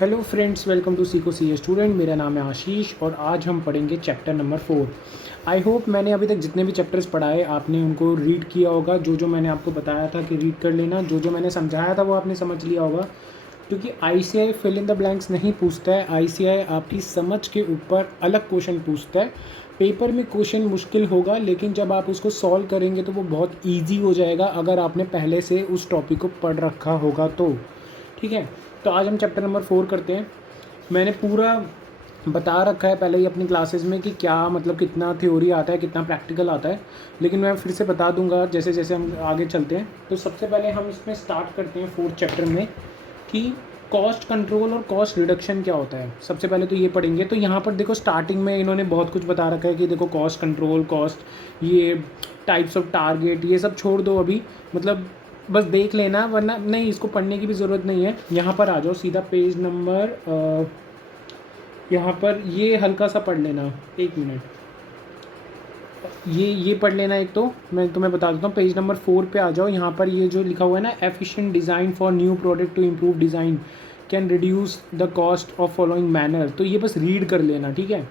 Hello friends, welcome to Sikho C A student. मेरा नाम है आशीष और आज हम पढ़ेंगे चैप्टर नंबर 4। आई होप मैंने अभी तक जितने भी चैप्टर्स पढ़ाए आपने उनको रीड किया होगा। जो मैंने आपको बताया था कि रीड कर लेना, जो मैंने समझाया था वो आपने समझ लिया होगा। क्योंकि ICAI fill in the blanks नहीं पूछता है, आईसीआई आपकी समझ के ऊपर अलग क्वेश्चन पूछता है। पेपर में क्वेश्चन मुश्किल होगा, लेकिन जब आप उसको सॉल्व करेंगे तो वो बहुत ईजी हो जाएगा अगर आपने पहले से उस टॉपिक को पढ़ रखा होगा तो। ठीक है, तो आज हम चैप्टर नंबर 4 करते हैं। मैंने पूरा बता रखा है पहले ही अपनी क्लासेस में कि क्या मतलब कितना थ्योरी आता है, कितना प्रैक्टिकल आता है, लेकिन मैं फिर से बता दूंगा जैसे जैसे हम आगे चलते हैं। तो सबसे पहले हम इसमें स्टार्ट करते हैं 4th चैप्टर में कि कॉस्ट कंट्रोल और कॉस्ट रिडक्शन क्या होता है। सबसे पहले तो ये पढ़ेंगे। तो यहाँ पर देखो स्टार्टिंग में इन्होंने बहुत कुछ बता रखा है कि देखो कॉस्ट कंट्रोल, कॉस्ट, ये टाइप्स ऑफ टारगेट, ये सब छोड़ दो अभी, मतलब बस देख लेना, वरना नहीं इसको पढ़ने की भी ज़रूरत नहीं है। यहाँ पर आ जाओ सीधा पेज नंबर, यहाँ पर ये हल्का सा पढ़ लेना, 1 मिनट, ये पढ़ लेना। एक तो मैं तुम्हें बता देता हूँ, पेज नंबर 4 पे आ जाओ। यहाँ पर ये जो लिखा हुआ है ना, efficient design for new product to improve design can reduce the cost of following manner, तो ये बस रीड कर लेना, ठीक है।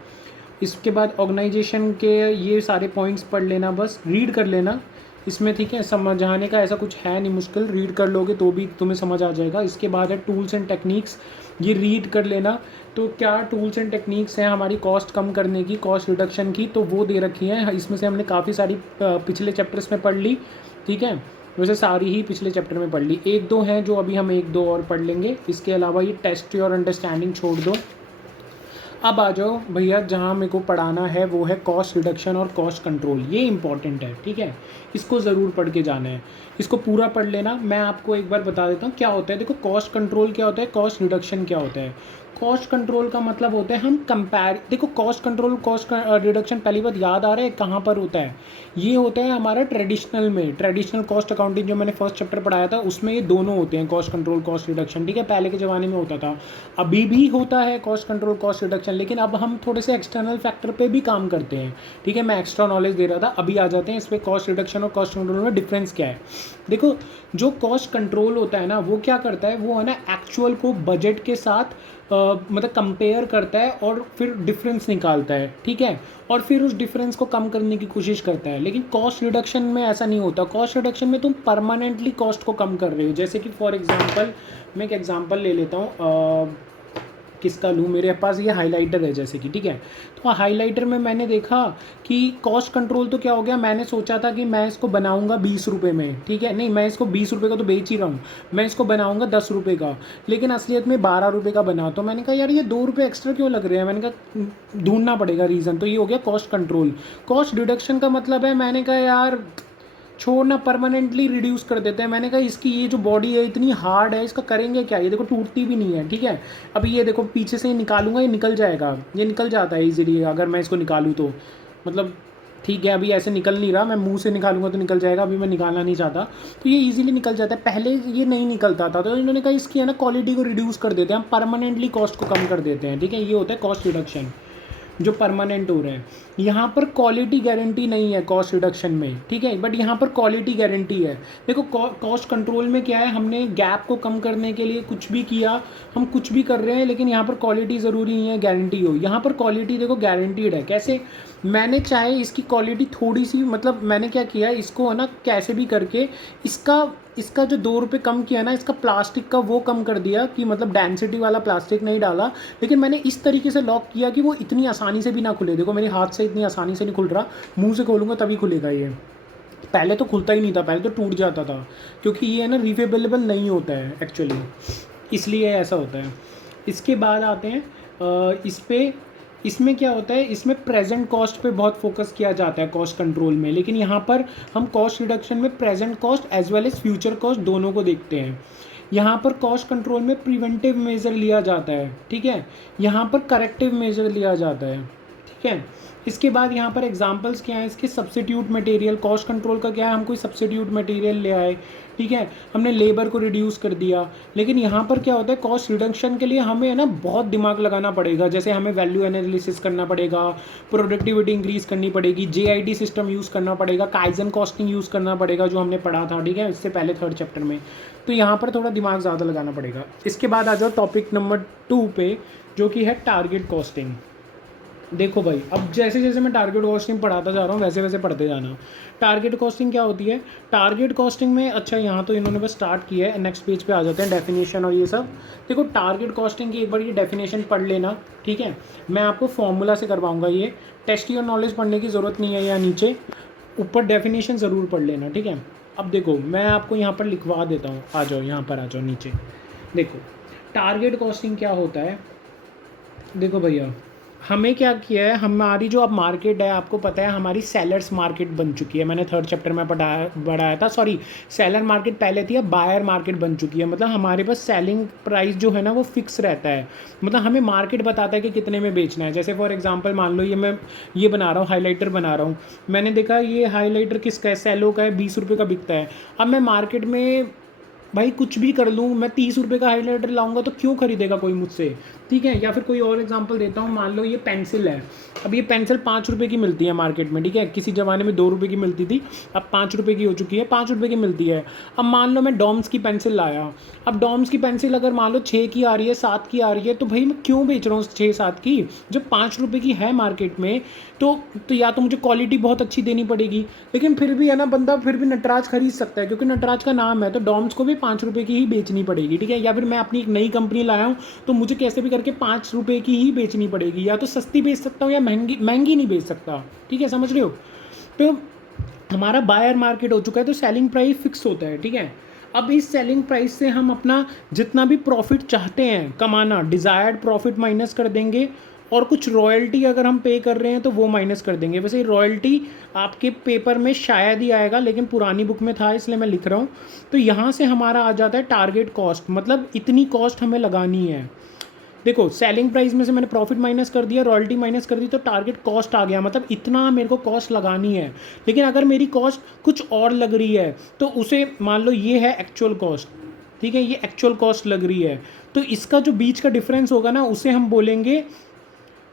इसके बाद ऑर्गेनाइजेशन के ये सारे पॉइंट्स पढ़ लेना, बस रीड कर लेना इसमें, ठीक है। समझाने का ऐसा कुछ है नहीं मुश्किल, रीड कर लोगे तो भी तुम्हें समझ आ जाएगा। इसके बाद है टूल्स एंड टेक्निक्स, ये रीड कर लेना। तो क्या टूल्स एंड टेक्निक्स हैं हमारी कॉस्ट कम करने की, कॉस्ट रिडक्शन की, तो वो दे रखी हैं। इसमें से हमने काफ़ी सारी पिछले चैप्टर्स में पढ़ ली, ठीक है। वैसे सारी ही पिछले चैप्टर में पढ़ ली, 1-2 हैं जो अभी हम 1-2 और पढ़ लेंगे। इसके अलावा ये टेस्ट योर अंडरस्टैंडिंग छोड़ दो। अब आ जाओ भैया, जहाँ मेरे को पढ़ाना है वो है कॉस्ट रिडक्शन और कॉस्ट कंट्रोल। ये इंपॉर्टेंट है, ठीक है, इसको ज़रूर पढ़ के जाना है, इसको पूरा पढ़ लेना। मैं आपको एक बार बता देता हूँ क्या होता है। देखो कॉस्ट कंट्रोल क्या होता है, कॉस्ट रिडक्शन क्या होता है। कॉस्ट कंट्रोल का मतलब होता है हम कंपेयर, देखो कॉस्ट कंट्रोल, कॉस्ट रिडक्शन, पहली बात याद आ रहा है कहाँ पर होता है। ये होता है हमारा ट्रेडिशनल में, ट्रेडिशनल कॉस्ट अकाउंटिंग जो मैंने फर्स्ट चैप्टर पढ़ाया था उसमें ये दोनों होते हैं, कॉस्ट कंट्रोल, कॉस्ट रिडक्शन, ठीक है। पहले के ज़माने में होता था, अभी भी होता है कॉस्ट कंट्रोल, कॉस्ट रिडक्शन, लेकिन अब हम थोड़े से एक्सटर्नल फैक्टर पे भी काम करते हैं, ठीक है। मैं एक्स्ट्रा नॉलेज दे रहा था, अभी आ जाते हैं इस पर कॉस्ट रिडक्शन और कॉस्ट कंट्रोल में डिफरेंस क्या है। देखो जो कॉस्ट कंट्रोल होता है ना, वो क्या करता है, वो है ना एक्चुअल को बजट के साथ मतलब कंपेयर करता है और फिर डिफरेंस निकालता है, ठीक है, और फिर उस डिफरेंस को कम करने की कोशिश करता है। लेकिन कॉस्ट रिडक्शन में ऐसा नहीं होता। कॉस्ट रिडक्शन में तुम परमानेंटली कॉस्ट को कम कर रहे हो। जैसे कि फॉर एग्जांपल मैं एक एग्जांपल ले लेता हूँ, किसका लूँ, मेरे पास ये हाइलाइटर है जैसे कि, ठीक है। तो हाइलाइटर में मैंने देखा कि कॉस्ट कंट्रोल तो क्या हो गया, मैंने सोचा था कि मैं इसको बनाऊंगा 20 रुपये में, ठीक है, नहीं मैं इसको 20 रुपये का तो बेच ही रहा हूँ, मैं इसको बनाऊंगा 10 रुपये का, लेकिन असलियत में 12 रुपये का बना। तो मैंने कहा यार ये 2 रुपये एक्स्ट्रा क्यों लग रहे हैं, मैंने कहा ढूंढना पड़ेगा रीज़न। तो ये हो गया कॉस्ट कंट्रोल। कॉस्ट रिडक्शन का मतलब है, मैंने कहा यार छोड़ना, परमानेंटली रिड्यूस कर देते हैं। मैंने कहा इसकी ये जो बॉडी है इतनी हार्ड है, इसका करेंगे क्या, ये देखो टूटती भी नहीं है, ठीक है। अभी ये देखो पीछे से ही निकालूंगा, ये निकल जाएगा, ये निकल जाता है इजीली अगर मैं इसको निकालूँ तो, मतलब ठीक है अभी ऐसे निकल नहीं रहा, मैं मुंह से निकालूंगा तो निकल जाएगा, अभी मैं निकालना नहीं चाहता, तो ये इजीली निकल जाता है। पहले ये नहीं निकलता था, तो इन्होंने कहा इसकी है ना क्वालिटी को रिड्यूस कर देते हैं, हम परमानेंटली कॉस्ट को कम कर देते हैं, ठीक है। ये होता है कॉस्ट रिडक्शन जो परमानेंट हो रहे हैं। यहाँ पर क्वालिटी गारंटी नहीं है कॉस्ट रिडक्शन में, ठीक है, बट यहाँ पर क्वालिटी गारंटी है। देखो कॉस्ट कंट्रोल में क्या है, हमने गैप को कम करने के लिए कुछ भी किया, हम कुछ भी कर रहे हैं, लेकिन यहाँ पर क्वालिटी ज़रूरी नहीं है गारंटी हो। यहाँ पर क्वालिटी देखो गारंटीड है। कैसे, मैंने चाहे इसकी क्वालिटी थोड़ी सी, मतलब मैंने क्या किया, इसको है ना कैसे भी करके इसका इसका जो 2 रुपये कम किया ना, इसका प्लास्टिक का वो कम कर दिया कि मतलब डेंसिटी वाला प्लास्टिक नहीं डाला, लेकिन मैंने इस तरीके से लॉक किया कि वो इतनी आसानी से भी ना खुले। देखो मेरे हाथ से इतनी आसानी से नहीं खुल रहा, मुंह से खोलूँगा तभी खुलेगा ये। पहले तो खुलता ही नहीं था, पहले तो टूट जाता था, क्योंकि ये है ना रिफेबलेबल नहीं होता है एक्चुअली, इसलिए ऐसा होता है। इसके बाद आते हैं इस पे, इसमें क्या होता है, इसमें प्रेजेंट कॉस्ट पे बहुत फोकस किया जाता है कॉस्ट कंट्रोल में, लेकिन यहाँ पर हम कॉस्ट रिडक्शन में present cost as well as future cost दोनों को देखते हैं। यहाँ पर कॉस्ट कंट्रोल में प्रिवेंटिव मेजर लिया जाता है, ठीक है, यहाँ पर करेक्टिव मेजर लिया जाता है। ठीक है। इसके बाद यहाँ पर एग्जांपल्स क्या है इसके, सब्स्टिट्यूट मटेरियल, कॉस्ट कंट्रोल का क्या है, हम कोई सब्स्टिट्यूट मटेरियल ले आए, ठीक है, हमने लेबर को रिड्यूस कर दिया। लेकिन यहाँ पर क्या होता है, कॉस्ट रिडक्शन के लिए हमें है ना बहुत दिमाग लगाना पड़ेगा, जैसे हमें वैल्यू एनालिसिस करना पड़ेगा, प्रोडक्टिविटी इंक्रीज करनी पड़ेगी, JIT सिस्टम यूज़ करना पड़ेगा, काइजन कॉस्टिंग यूज़ करना पड़ेगा जो हमने पढ़ा था, ठीक है, इससे पहले 3rd चैप्टर में। तो यहाँ पर थोड़ा दिमाग ज़्यादा लगाना पड़ेगा। इसके बाद आ जाओ टॉपिक नंबर 2 पे, जो कि है टारगेट कॉस्टिंग। देखो भाई, अब जैसे जैसे मैं टारगेट कॉस्टिंग पढ़ाता जा रहा हूँ वैसे वैसे पढ़ते जाना। टारगेट कॉस्टिंग क्या होती है, टारगेट कॉस्टिंग में, अच्छा यहाँ तो इन्होंने बस स्टार्ट किया है, नेक्स्ट पेज पे आ जाते हैं, डेफिनेशन और ये सब। देखो टारगेट कॉस्टिंग की एक बार ये डेफिनेशन पढ़ लेना, ठीक है, मैं आपको फॉर्मूला से करवाऊंगा, ये टेस्ट योर नॉलेज पढ़ने की ज़रूरत नहीं है, यहाँ नीचे ऊपर डेफिनेशन ज़रूर पढ़ लेना, ठीक है। अब देखो मैं आपको यहाँ पर लिखवा देता हूँ, आ जाओ यहाँ पर, आ जाओ नीचे। देखो टारगेट कॉस्टिंग क्या होता है, देखो भैया हमें क्या किया है, हमारी जो अब मार्केट है आपको पता है हमारी सेलर्स मार्केट बन चुकी है, मैंने 3rd चैप्टर में बढ़ाया था, सॉरी सेलर मार्केट पहले थी, अब बायर मार्केट बन चुकी है। मतलब हमारे पास सेलिंग प्राइस जो है ना वो फिक्स रहता है, मतलब हमें मार्केट बताता है कि कितने में बेचना है। जैसे फॉर एग्जांपल मान लो मैं ये बना रहा हूँ, हाईलाइटर बना रहा हूँ, मैंने देखा ये हाईलाइटर किसका है, सेलो का है, 20 रुपये का बिकता है। अब मैं मार्केट में भाई कुछ भी कर लूँ, मैं 30 रुपये का हाईलाइटर लाऊंगा तो क्यों खरीदेगा कोई मुझसे, ठीक है। या फिर कोई और एग्जांपल देता हूँ, मान लो ये पेंसिल है, अब ये पेंसिल 5 रुपये की मिलती है मार्केट में, ठीक है, किसी ज़माने में 2 रुपये की मिलती थी, अब 5 रुपये की हो चुकी है, 5 रुपये की मिलती है। अब मान लो मैं डॉम्स की पेंसिल लाया, अब डॉम्स की पेंसिल अगर मान लो 6 की आ रही है, 7 की आ रही है, तो भाई मैं क्यों बेच रहा हूँ 6-7 की, जब 5 रुपये की है मार्केट में। तो या तो मुझे क्वालिटी बहुत अच्छी देनी पड़ेगी, लेकिन फिर भी है ना बंदा फिर भी नटराज खरीद सकता है क्योंकि नटराज का नाम है, तो डॉम्स को भी 5 रुपये की ही बेचनी पड़ेगी, ठीक है। या फिर मैं अपनी एक नई कंपनी लाया हूँ तो मुझे कैसे भी करके 5 रुपये की ही बेचनी पड़ेगी, या तो सस्ती बेच सकता हूँ या महंगी महंगी नहीं बेच सकता, ठीक है, समझ रहे हो। तो हमारा बायर मार्केट हो चुका है, तो सेलिंग प्राइस फिक्स होता है, ठीक है। अब इस सेलिंग प्राइस से हम अपना जितना भी प्रॉफिट चाहते हैं कमाना, डिज़ायर्ड प्रॉफिट माइनस कर देंगे, और कुछ रॉयल्टी अगर हम पे कर रहे हैं तो वो माइनस कर देंगे। वैसे रॉयल्टी आपके पेपर में शायद ही आएगा, लेकिन पुरानी बुक में था इसलिए मैं लिख रहा हूँ। तो यहाँ से हमारा आ जाता है टारगेट कॉस्ट, मतलब इतनी कॉस्ट हमें लगानी है। देखो सेलिंग प्राइस में से मैंने प्रॉफिट माइनस कर दिया, रॉयल्टी माइनस कर दी, तो टारगेट कॉस्ट आ गया, मतलब इतना मेरे को कॉस्ट लगानी है। लेकिन अगर मेरी कॉस्ट कुछ और लग रही है तो उसे मान लो ये है एक्चुअल कॉस्ट, ठीक है, ये एक्चुअल कॉस्ट लग रही है, तो इसका जो बीच का डिफरेंस होगा ना उसे हम बोलेंगे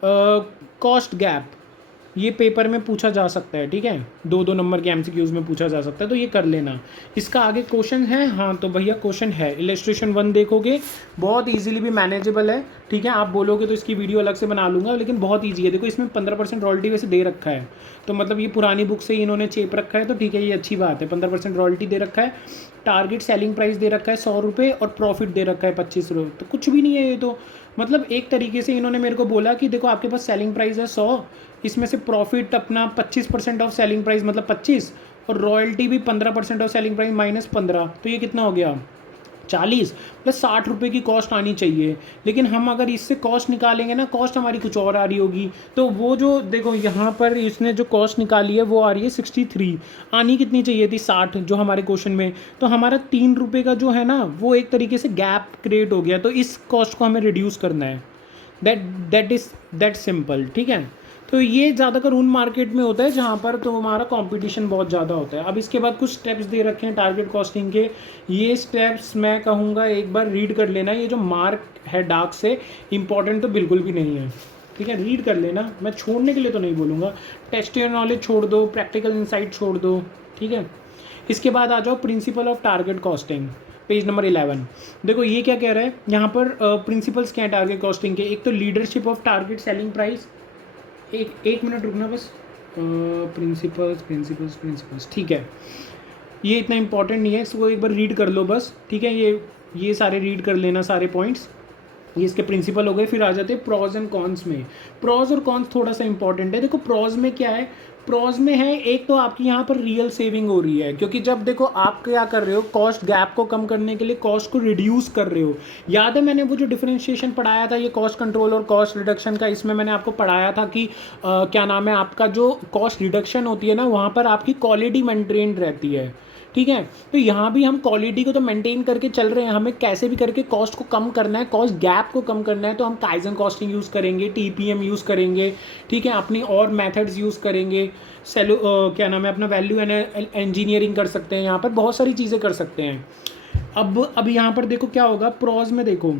कॉस्ट गैप। ये पेपर में पूछा जा सकता है, ठीक है, 2-2 नंबर के MCQs में पूछा जा सकता है, तो ये कर लेना। इसका आगे क्वेश्चन है, हाँ तो भैया क्वेश्चन है, इलस्ट्रेशन 1 देखोगे, बहुत इजीली भी मैनेजेबल है, ठीक है। आप बोलोगे तो इसकी वीडियो अलग से बना लूँगा, लेकिन बहुत ईजी है। देखो इसमें 15% रॉयल्टी वैसे दे रखा है, तो मतलब ये पुरानी बुक से ही इन्होंने चेप रखा है, तो ठीक है, ये अच्छी बात है। 15% रॉयल्टी दे रखा है, टारगेट सेलिंग प्राइस दे रखा है 100 रुपये, और प्रॉफिट दे रखा है 25 रुपये, तो कुछ भी नहीं है ये तो। मतलब एक तरीके से इन्होंने मेरे को बोला कि देखो आपके पास सेलिंग प्राइस है 100, इसमें से प्रॉफिट अपना 25% ऑफ सेलिंग प्राइस मतलब 25, और रॉयल्टी भी 15% ऑफ सेलिंग प्राइस माइनस 15, तो ये कितना हो गया 40 प्लस 60 रुपये की कॉस्ट आनी चाहिए। लेकिन हम अगर इससे कॉस्ट निकालेंगे ना, कॉस्ट हमारी कुछ और आ रही होगी, तो वो जो देखो यहाँ पर इसने जो कॉस्ट निकाली है वो आ रही है 63, आनी कितनी चाहिए थी 60 जो हमारे क्वेश्चन में। तो हमारा 3 रुपये का जो है ना वो एक तरीके से गैप क्रिएट हो गया, तो इस कॉस्ट को हमें रिड्यूस करना है। दैट सिंपल, ठीक है। तो ये ज़्यादातर उन मार्केट में होता है जहाँ पर तो हमारा कंपटीशन बहुत ज़्यादा होता है। अब इसके बाद कुछ स्टेप्स दे रखे हैं टारगेट कॉस्टिंग के, ये स्टेप्स मैं कहूँगा एक बार रीड कर लेना। ये जो मार्क है डार्क से, इंपॉर्टेंट तो बिल्कुल भी नहीं है, ठीक है, रीड कर लेना, मैं छोड़ने के लिए तो नहीं बोलूँगा। टेस्ट योर नॉलेज छोड़ दो, प्रैक्टिकल इंसाइट छोड़ दो, ठीक है। इसके बाद आ जाओ principle of target costing, page number 11। देखो ये क्या कह रहा है यहाँ पर, प्रिंसिपल्स क्या है टारगेट कॉस्टिंग के। एक तो leadership of target selling price, एक मिनट रुकना बस, प्रिंसिपल्स, ठीक है, ये इतना इंपॉर्टेंट नहीं है, इसको एक बार रीड कर लो बस, ठीक है। ये सारे रीड कर लेना सारे पॉइंट्स, ये इसके प्रिंसिपल हो गए। फिर आ जाते हैं प्रॉज एंड कॉन्स में। प्रॉज और कॉन्स थोड़ा सा इंपॉर्टेंट है। देखो प्रॉज में क्या है, प्रॉज में है एक तो आपकी यहाँ पर रियल सेविंग हो रही है, क्योंकि जब देखो आप क्या कर रहे हो, कॉस्ट गैप को कम करने के लिए कॉस्ट को रिड्यूस कर रहे हो। याद है मैंने वो जो डिफरेंशिएशन पढ़ाया था, ये कॉस्ट कंट्रोल और कॉस्ट रिडक्शन का, इसमें मैंने आपको पढ़ाया था कि क्या नाम है, आपका जो कॉस्ट रिडक्शन होती है ना वहाँ पर आपकी क्वालिटी मेंटेन रहती है, ठीक है। तो यहाँ भी हम क्वालिटी को तो मेंटेन करके चल रहे हैं, हमें कैसे भी करके कॉस्ट को कम करना है, कॉस्ट गैप को कम करना है, तो हम काइजन कॉस्टिंग यूज़ करेंगे, टीपीएम यूज़ करेंगे, ठीक है, अपनी और मेथड्स यूज़ करेंगे, क्या नाम है अपना वैल्यू इंजीनियरिंग कर सकते हैं, यहाँ पर बहुत सारी चीज़ें कर सकते हैं। अब यहाँ पर देखो क्या होगा, प्रॉज में देखो,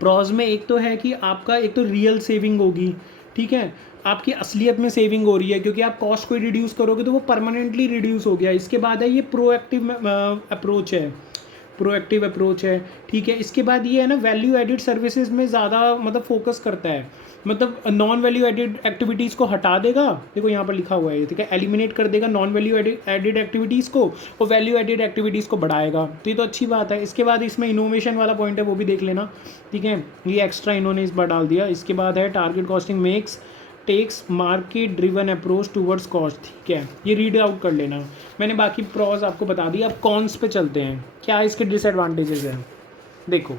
प्रॉज में एक तो है कि आपका एक तो रियल सेविंग होगी, ठीक है, आपकी असलियत में सेविंग हो रही है क्योंकि आप कॉस्ट को रिड्यूस करोगे तो वो परमानेंटली रिड्यूस हो गया। इसके बाद है ये प्रोएक्टिव अप्रोच है, प्रोएक्टिव अप्रोच है, ठीक है। इसके बाद ये है ना वैल्यू एडिड सर्विसेज में ज़्यादा मतलब फोकस करता है, मतलब नॉन वैल्यू एडिड एक्टिविटीज़ को हटा देगा, देखो यहाँ पर लिखा हुआ है, ठीक है, एलिमिनेट कर देगा नॉन वैल्यू एडिड एक्टिविटीज़ को और वैल्यू एडिड एक्टिविटीज़ को बढ़ाएगा, तो ये तो अच्छी बात है। इसके बाद इसमें इनोवेशन वाला पॉइंट है, वो भी देख लेना, ठीक है, ये एक्स्ट्रा इन्होंने इस बार डाल दिया। इसके बाद है target costing takes market driven approach towards cost, ठीक है, ये रीड आउट कर लेना। मैंने बाकी प्रॉज आपको बता दिया, अब कॉन्स पे चलते हैं, क्या इसके डिसएडवांटेजेस हैं। देखो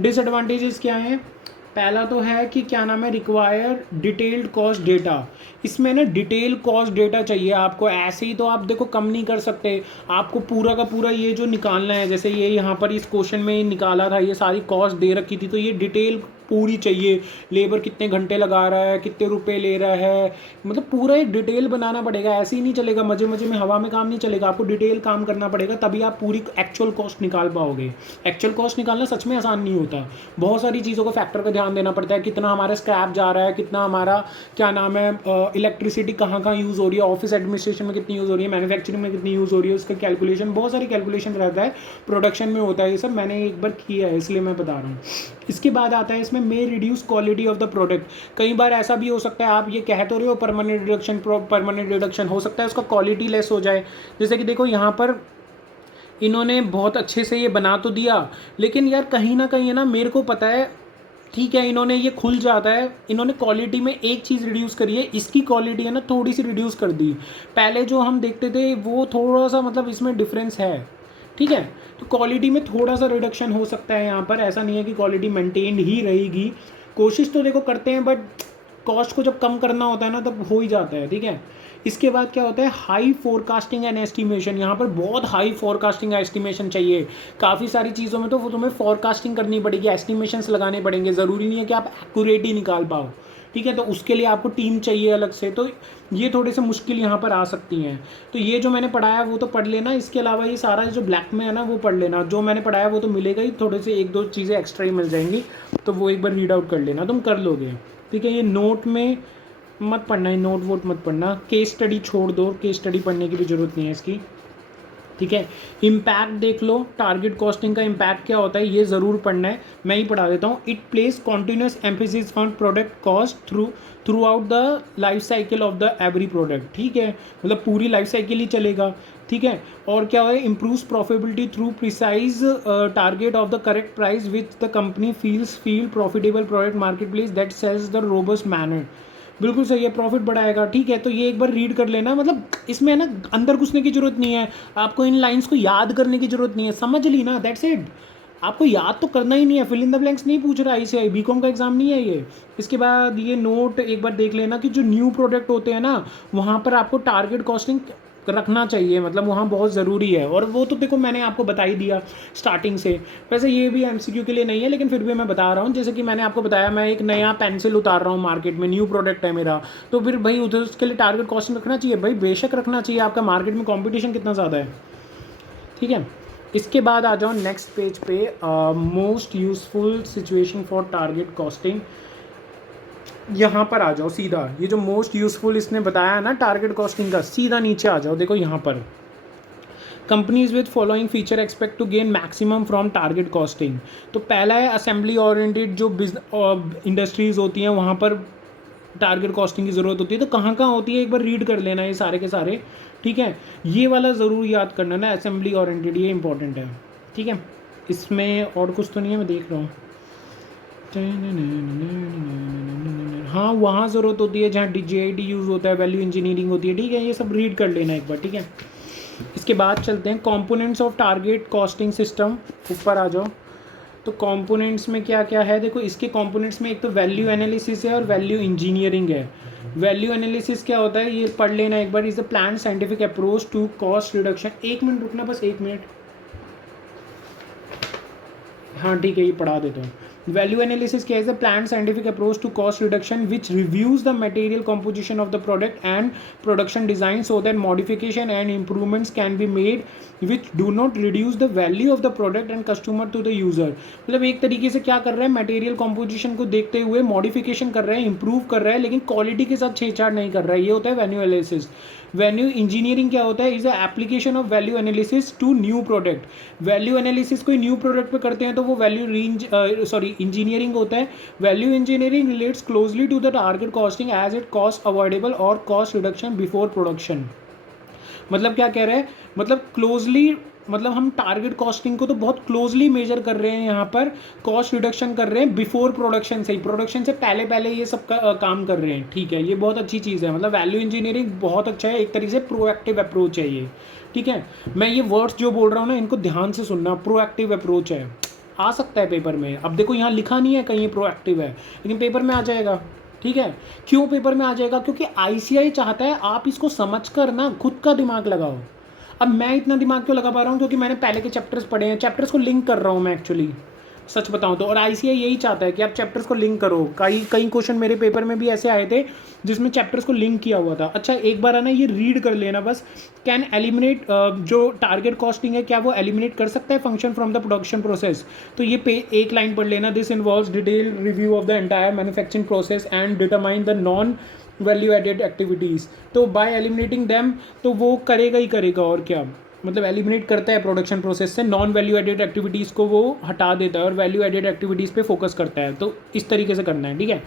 डिसएडवांटेजेस क्या हैं, पहला तो है कि क्या नाम है रिक्वायर डिटेल्ड कॉस्ट डेटा, इसमें ना डिटेल कॉस्ट डेटा चाहिए आपको, ऐसे ही तो आप देखो कम नहीं कर सकते, आपको पूरा का पूरा ये जो निकालना है, जैसे ये यहाँ पर इस क्वेश्चन में निकाला था, ये सारी कॉस्ट दे रखी थी, तो ये डिटेल पूरी चाहिए, लेबर कितने घंटे लगा रहा है, कितने रुपए ले रहा है, मतलब पूरा एक डिटेल बनाना पड़ेगा, ऐसे ही नहीं चलेगा, मजे मजे में हवा में काम नहीं चलेगा, आपको डिटेल काम करना पड़ेगा, तभी आप पूरी एक्चुअल कॉस्ट निकाल पाओगे। एक्चुअल कॉस्ट निकालना सच में आसान नहीं होता, बहुत सारी चीज़ों को फैक्टर का ध्यान देना पड़ता है, कितना हमारा स्क्रैप जा रहा है, कितना हमारा क्या नाम है इलेक्ट्रिसिटी कहाँ कहाँ यूज़ हो रही है, ऑफिस एडमिनिस्ट्रेशन में कितनी यूज़ हो रही है, मैन्युफैक्चरिंग में कितनी यूज़ हो रही है, उसका कैलकुलेशन, बहुत सारी कैलकुलेशन रहता है, प्रोडक्शन में होता है, ये सब मैंने एक बार किया है इसलिए मैं बता रहा हूँ। इसके बाद आता है इसमें मे reduce quality of the product, कई बार ऐसा भी हो सकता है, आप ये कह तो रहे हो परमानेंट रिडक्शन हो सकता है उसका क्वालिटी लेस हो जाए, जैसे कि देखो यहाँ पर इन्होंने बहुत अच्छे से ये बना तो दिया, लेकिन यार कहीं ना कहीं है ना, मेरे को पता है, ठीक है, इन्होंने ये खुल जाता है, इन्होंने क्वालिटी में एक चीज़ रिड्यूस करी है, इसकी क्वालिटी है ना थोड़ी सी रिड्यूस कर दी, पहले जो हम देखते थे वो थोड़ा सा मतलब इसमें डिफरेंस है, ठीक है, तो क्वालिटी में थोड़ा सा रिडक्शन हो सकता है यहाँ पर, ऐसा नहीं है कि क्वालिटी मेंटेन्ड ही रहेगी, कोशिश तो देखो करते हैं, बट कॉस्ट को जब कम करना होता है ना तब हो ही जाता है, ठीक है। इसके बाद क्या होता है हाई फोरकास्टिंग एंड एस्टिमेशन, यहाँ पर बहुत हाई फोरकास्टिंग एस्टिमेशन चाहिए, काफ़ी सारी चीज़ों में तो वो तुम्हें फोरकास्टिंग करनी पड़ेगी, एस्टिमेशंस लगाने पड़ेंगे, ज़रूरी नहीं है कि आप एक्यूरेट ही निकाल पाओ, ठीक है, तो उसके लिए आपको टीम चाहिए अलग से, तो ये थोड़े से मुश्किल यहाँ पर आ सकती हैं। तो ये जो मैंने पढ़ाया वो तो पढ़ लेना, इसके अलावा ये सारा जो ब्लैक में है ना वो पढ़ लेना, जो मैंने पढ़ाया वो तो मिलेगा ही, थोड़े से एक दो चीज़ें एक्स्ट्रा ही मिल जाएंगी, तो वो एक बार रीड आउट कर लेना, तुम कर लोगे, ठीक है। ये नोट में मत पढ़ना है, नोट वोट मत पढ़ना, केस स्टडी छोड़ दो, केस स्टडी पढ़ने की भी ज़रूरत नहीं है इसकी, ठीक है। इम्पैक्ट देख लो, टारगेट कॉस्टिंग का इम्पैक्ट क्या होता है ये ज़रूर पढ़ना है, मैं ही पढ़ा देता हूँ। It place continuous emphasis on product cost through out the life cycle of the every product, ठीक है, मतलब पूरी लाइफ साइकिल ही चलेगा, ठीक है। और क्या है improves profitability through precise target of the correct price which the company feel profitable product market place that sells the robust manner, बिल्कुल सही है, प्रॉफिट बढ़ाएगा, ठीक है। तो ये एक बार रीड कर लेना, मतलब इसमें है ना अंदर घुसने की जरूरत नहीं है, आपको इन लाइंस को याद करने की जरूरत नहीं है, समझ ली ना, दैट्स इट, आपको याद तो करना ही नहीं है, फिल इन द ब्लैंक्स नहीं पूछ रहा ICAI बीकॉम का एग्जाम नहीं है ये। इसके बाद ये नोट एक बार देख लेना कि जो न्यू प्रोडक्ट होते हैं ना वहाँ पर आपको टारगेट कॉस्टिंग रखना चाहिए, मतलब वहाँ बहुत ज़रूरी है, और वो तो देखो मैंने आपको बता ही दिया स्टार्टिंग से, वैसे ये भी MCQ के लिए नहीं है लेकिन फिर भी मैं बता रहा हूँ, जैसे कि मैंने आपको बताया मैं एक नया पेंसिल उतार रहा हूँ मार्केट में, न्यू प्रोडक्ट है मेरा, तो फिर भाई उधर उसके लिए टारगेट कॉस्टिंग रखना चाहिए, भाई बेशक रखना चाहिए, आपका मार्केट में कॉम्पिटिशन कितना ज़्यादा है, ठीक है। इसके बाद आ जाओ नेक्स्ट पेज पे, most useful situation for target costing, यहाँ पर आ जाओ सीधा, ये जो मोस्ट यूजफुल इसने बताया ना टारगेट कॉस्टिंग का, सीधा नीचे आ जाओ, देखो यहाँ पर companies with following feature expect to gain maximum from target costing. तो पहला है असेंबली ओरिएंटेड जो इंडस्ट्रीज़ होती हैं वहाँ पर टारगेट कॉस्टिंग की ज़रूरत होती है, तो कहाँ कहाँ होती है एक बार रीड कर लेना ये सारे के सारे, ठीक है, ये वाला ज़रूर याद करना ना, असेंबली ओरिएंटेड ये इंपॉर्टेंट है, ठीक है। इसमें और कुछ तो नहीं है, मैं देख रहा हूँ, हाँ वहाँ ज़रूरत होती है जहाँ JIT यूज़ होता है, वैल्यू इंजीनियरिंग होती है, ठीक है, ये सब रीड कर लेना एक बार, ठीक है। इसके बाद चलते हैं components of target costing system, ऊपर आ जाओ, तो कंपोनेंट्स में क्या क्या है, देखो इसके कंपोनेंट्स में एक तो वैल्यू एनालिसिस है और वैल्यू इंजीनियरिंग है। वैल्यू एनालिसिस क्या होता है ये पढ़ लेना एक बार, is the plan scientific approach to cost reduction. 1 minute रुकना, बस 1 मिनट। हाँ ठीक है, ये पढ़ा देता हूँ। वैल्यू एनालिसिस क्या is the plan scientific approach to cost reduction which reviews the material composition of the product and production design so that modification and improvements can be made which do not reduce the value of the product and customer to the user. मतलब एक तरीके से क्या कर रहे हैं, material composition को देखते हुए मॉडिफिकेशन कर रहे हैं, इंप्रूव कर रहे हैं, लेकिन क्वालिटी के साथ छेड़छाड़ नहीं कर रहा है। ये होता है वैल्यू एनालिसिस। वैल्यू इंजीनियरिंग क्या होता है, is the application of value analysis to new product. Value analysis कोई न्यू प्रोडक्ट पे करते हैं तो वो वैल्यू इंजीनियरिंग होता है। Value engineering relates closely to the target costing as it cost avoidable और कॉस्ट रिडक्शन बिफोर प्रोडक्शन। मतलब क्या कह रहे हैं, मतलब क्लोजली, मतलब हम टारगेट कॉस्टिंग को तो बहुत क्लोजली मेजर कर रहे हैं यहाँ पर, कॉस्ट रिडक्शन कर रहे हैं बिफोर प्रोडक्शन से ही, प्रोडक्शन से पहले पहले ये सब काम कर रहे हैं। ठीक है, ये बहुत अच्छी चीज़ है। मतलब वैल्यू इंजीनियरिंग बहुत अच्छा है, एक तरीके से प्रोएक्टिव अप्रोच है ये। ठीक है, मैं ये वर्ड्स जो बोल रहा हूँ ना इनको ध्यान से सुनना। प्रोएक्टिव अप्रोच है, आ सकता है पेपर में। अब देखो यहाँ लिखा नहीं है कहीं प्रोएक्टिव है, लेकिन पेपर में आ जाएगा। ठीक है, क्यों पेपर में आ जाएगा, क्योंकि आईसीआई चाहता है आप इसको समझ कर ना खुद का दिमाग लगाओ। अब मैं इतना दिमाग क्यों लगा पा रहा हूँ, क्योंकि मैंने पहले के चैप्टर्स पढ़े हैं, चैप्टर्स को लिंक कर रहा हूँ मैं एक्चुअली, सच बताऊँ तो। और आईसीआई यही चाहता है कि आप चैप्टर्स को लिंक करो। कई कई क्वेश्चन मेरे पेपर में भी ऐसे आए थे जिसमें चैप्टर्स को लिंक किया हुआ था। अच्छा एक बार आना ये रीड कर लेना बस। कैन एलिमिनेट, जो टारगेट कॉस्टिंग है क्या वो एलिमिनेट कर सकता है function from the production process. तो ये एक लाइन पढ़ लेना, this involves detail review of the entire manufacturing process and determine the non value added activities. तो बाय एलिमिनेटिंग दैम, तो वो करेगा ही करेगा, और क्या मतलब एलिमिनेट करता है प्रोडक्शन प्रोसेस से नॉन वैल्यू एडेड एक्टिविटीज़ को, वो हटा देता है और वैल्यू एडेड एक्टिविटीज़ पे फोकस करता है। तो इस तरीके से करना है। ठीक है,